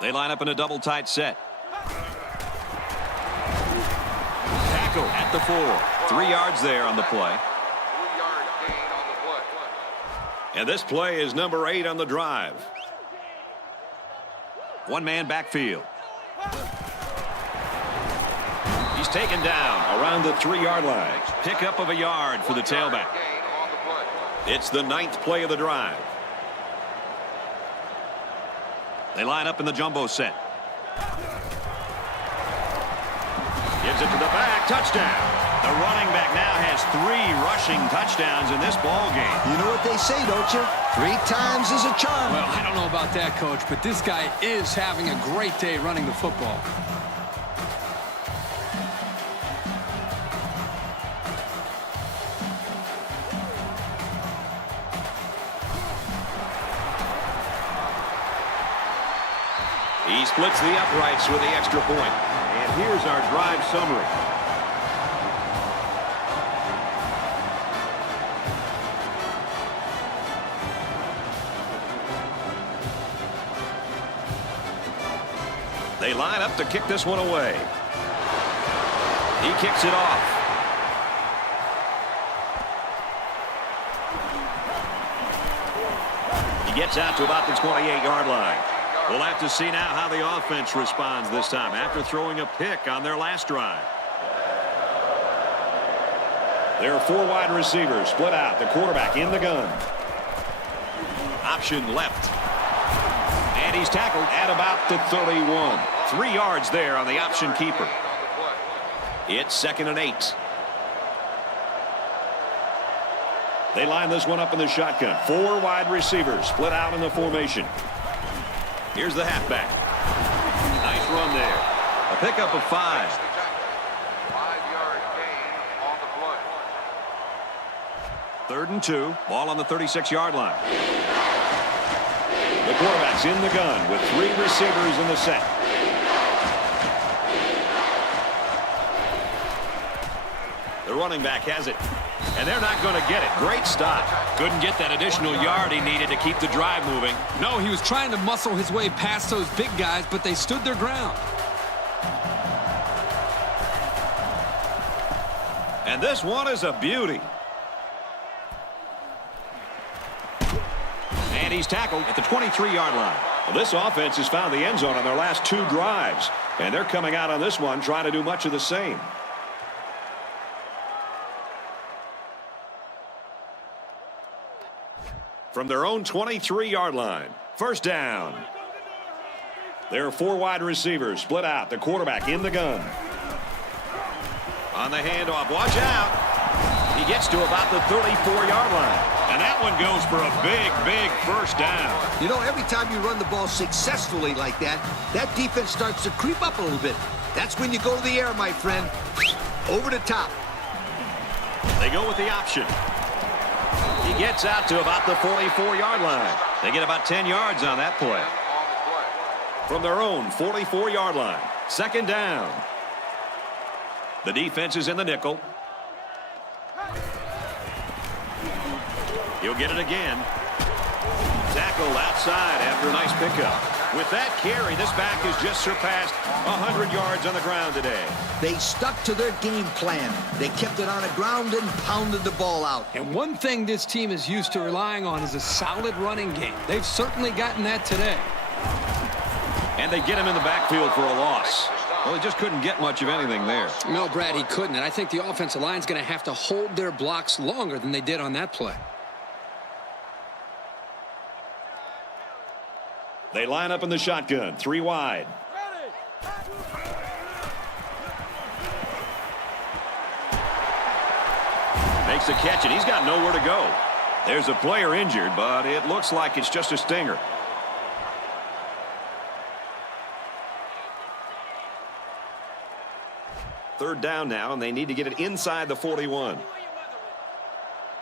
They line up in a double tight set. Tackle at the 4. 3 yards there on the play. 3-yard gain on the play. And this play is number 8 on the drive. 1-man backfield. He's taken down around the 3-yard line. Pickup of a yard for the tailback. It's the 9th play of the drive. They line up in the jumbo set. Gives it to the back. Touchdown. The running back now has 3 rushing touchdowns in this ball game. You know what they say, don't you? 3 times is a charm. Well, I don't know about that, Coach, but this guy is having a great day running the football. He splits the uprights with the extra point. And here's our drive summary. They line up to kick this one away. He kicks it off. He gets out to about the 28-yard line. We'll have to see now how the offense responds this time after throwing a pick on their last drive. There are 4 wide receivers split out. The quarterback in the gun. Option left. And he's tackled at about the 31. 3 yards there on the option keeper. It's 2nd and 8. They line this one up in the shotgun. 4 wide receivers split out in the formation. Here's the halfback. Nice run there. A pickup of 5. 5-yard gain on the play. 3rd and 2. Ball on the 36-yard line. The quarterback's in the gun with 3 receivers in the set. The running back has it. And they're not going to get it. Great stop. Couldn't get that additional yard he needed to keep the drive moving. No, he was trying to muscle his way past those big guys, but they stood their ground. And this one is a beauty. And he's tackled at the 23-yard line. Well, this offense has found the end zone on their last 2 drives. And they're coming out on this one trying to do much of the same. From their own 23-yard line, first down. There are 4 wide receivers split out. The quarterback in the gun. On the handoff, watch out. He gets to about the 34-yard line. And that one goes for a big first down. You know, every time you run the ball successfully like that, that defense starts to creep up a little bit. That's when you go to the air, my friend. Over the top. They go with the option. He gets out to about the 44-yard line. They get about 10 yards on that play. From their own 44-yard line, second down. The defense is in the nickel. He'll get it again. Tackled outside after a nice pickup. With that carry, this back has just surpassed 100 yards on the ground today. They stuck to their game plan. They kept it on the ground and pounded the ball out. And one thing this team is used to relying on is a solid running game. They've certainly gotten that today. And they get him in the backfield for a loss. Well, he just couldn't get much of anything there. No, Brad, he couldn't. And I think the offensive line's going to have to hold their blocks longer than they did on that play. They line up in the shotgun, 3 wide. Makes a catch, and he's got nowhere to go. There's a player injured, but it looks like it's just a stinger. Third down now, and they need to get it inside the 41.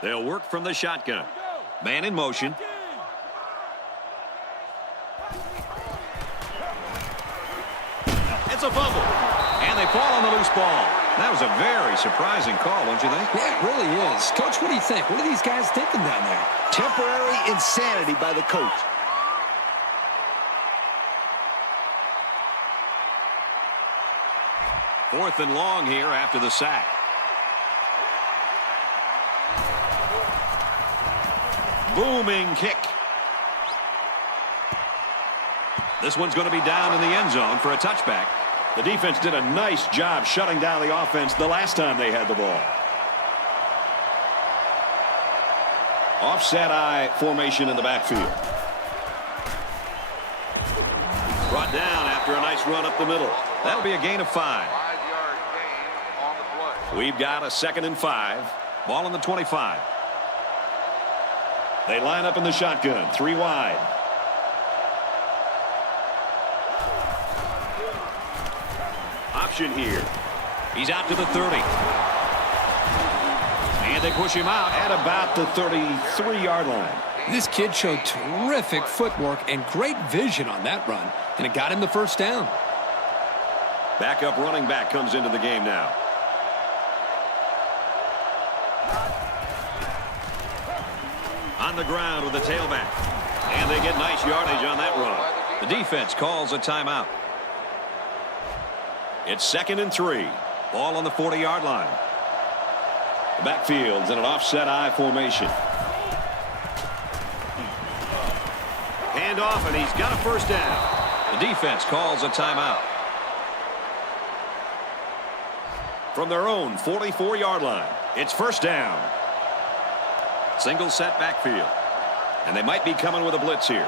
They'll work from the shotgun. Man in motion. It's a fumble. And they fall on the loose ball. That was a very surprising call, don't you think? Yeah, it really is. Coach, what do you think? What are these guys thinking down there? Temporary insanity by the coach. Fourth and long here after the sack. Booming kick. This one's going to be down in the end zone for a touchback. The defense did a nice job shutting down the offense the last time they had the ball. Offset eye formation in the backfield. Brought down after a nice run up the middle. That'll be a gain of 5. 5-yard gain on the play. We've got a 2nd and 5. Ball on the 25. They line up in the shotgun, 3 wide. Option here. He's out to the 30. And they push him out at about the 33-yard line. This kid showed terrific footwork and great vision on that run, and it got him the first down. Backup running back comes into the game now. On the ground with the tailback. And they get nice yardage on that run. The defense calls a timeout. It's 2nd and 3. Ball on the 40-yard line. The backfield's in an offset eye formation. Hand off, and he's got a first down. The defense calls a timeout. From their own 44-yard line, it's first down. Single set backfield. And they might be coming with a blitz here.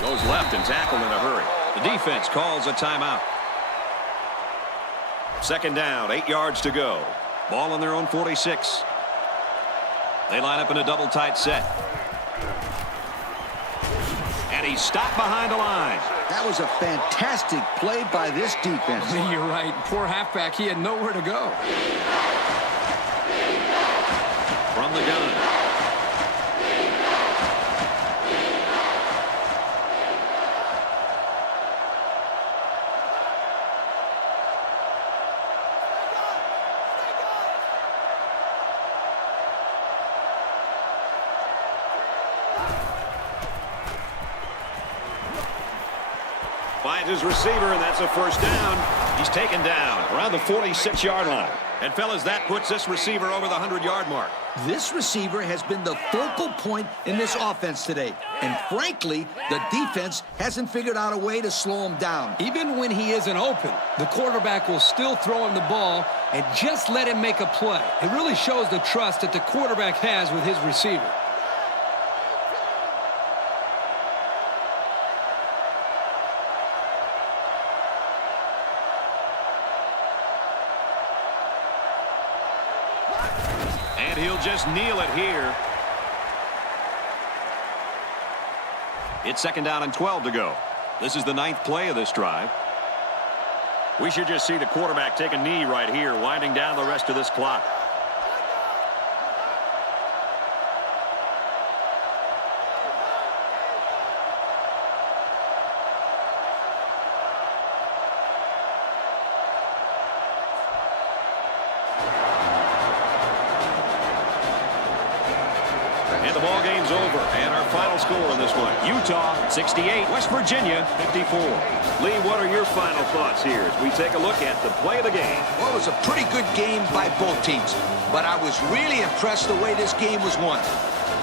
Goes left and tackled in a hurry. The defense calls a timeout. 2nd down, 8 yards to go. Ball on their own 46. They line up in a double tight set. And he's stopped behind the line. That was a fantastic play by this defense. You're right. Poor halfback. He had nowhere to go. From the gun. Finds his receiver, and that's a first down. He's taken down around the 46-yard line. And, fellas, that puts this receiver over the 100-yard mark. This receiver has been the focal point in this offense today. And frankly, the defense hasn't figured out a way to slow him down. Even when he isn't open, the quarterback will still throw him the ball and just let him make a play. It really shows the trust that the quarterback has with his receiver. And he'll just kneel it here. It's 2nd down and 12 to go. This is the 9th play of this drive. We should just see the quarterback take a knee right here, winding down the rest of this clock. And the ball game's over. And our final score in this one: Utah 68, West Virginia 54. Lee, what are your final thoughts here as we take a look at the play of the game? Well, it was a pretty good game by both teams, but I was really impressed the way this game was won.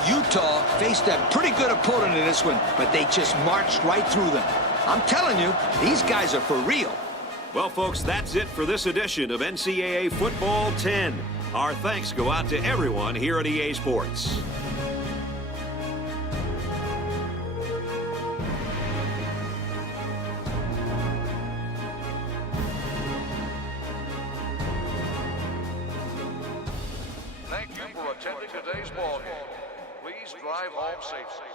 Utah faced a pretty good opponent in this one, but they just marched right through them. I'm telling you, these guys are for real. Well, folks, that's it for this edition of NCAA Football 10. Our thanks go out to everyone here at EA Sports. Thank you for attending today's ball game. Please drive home safely.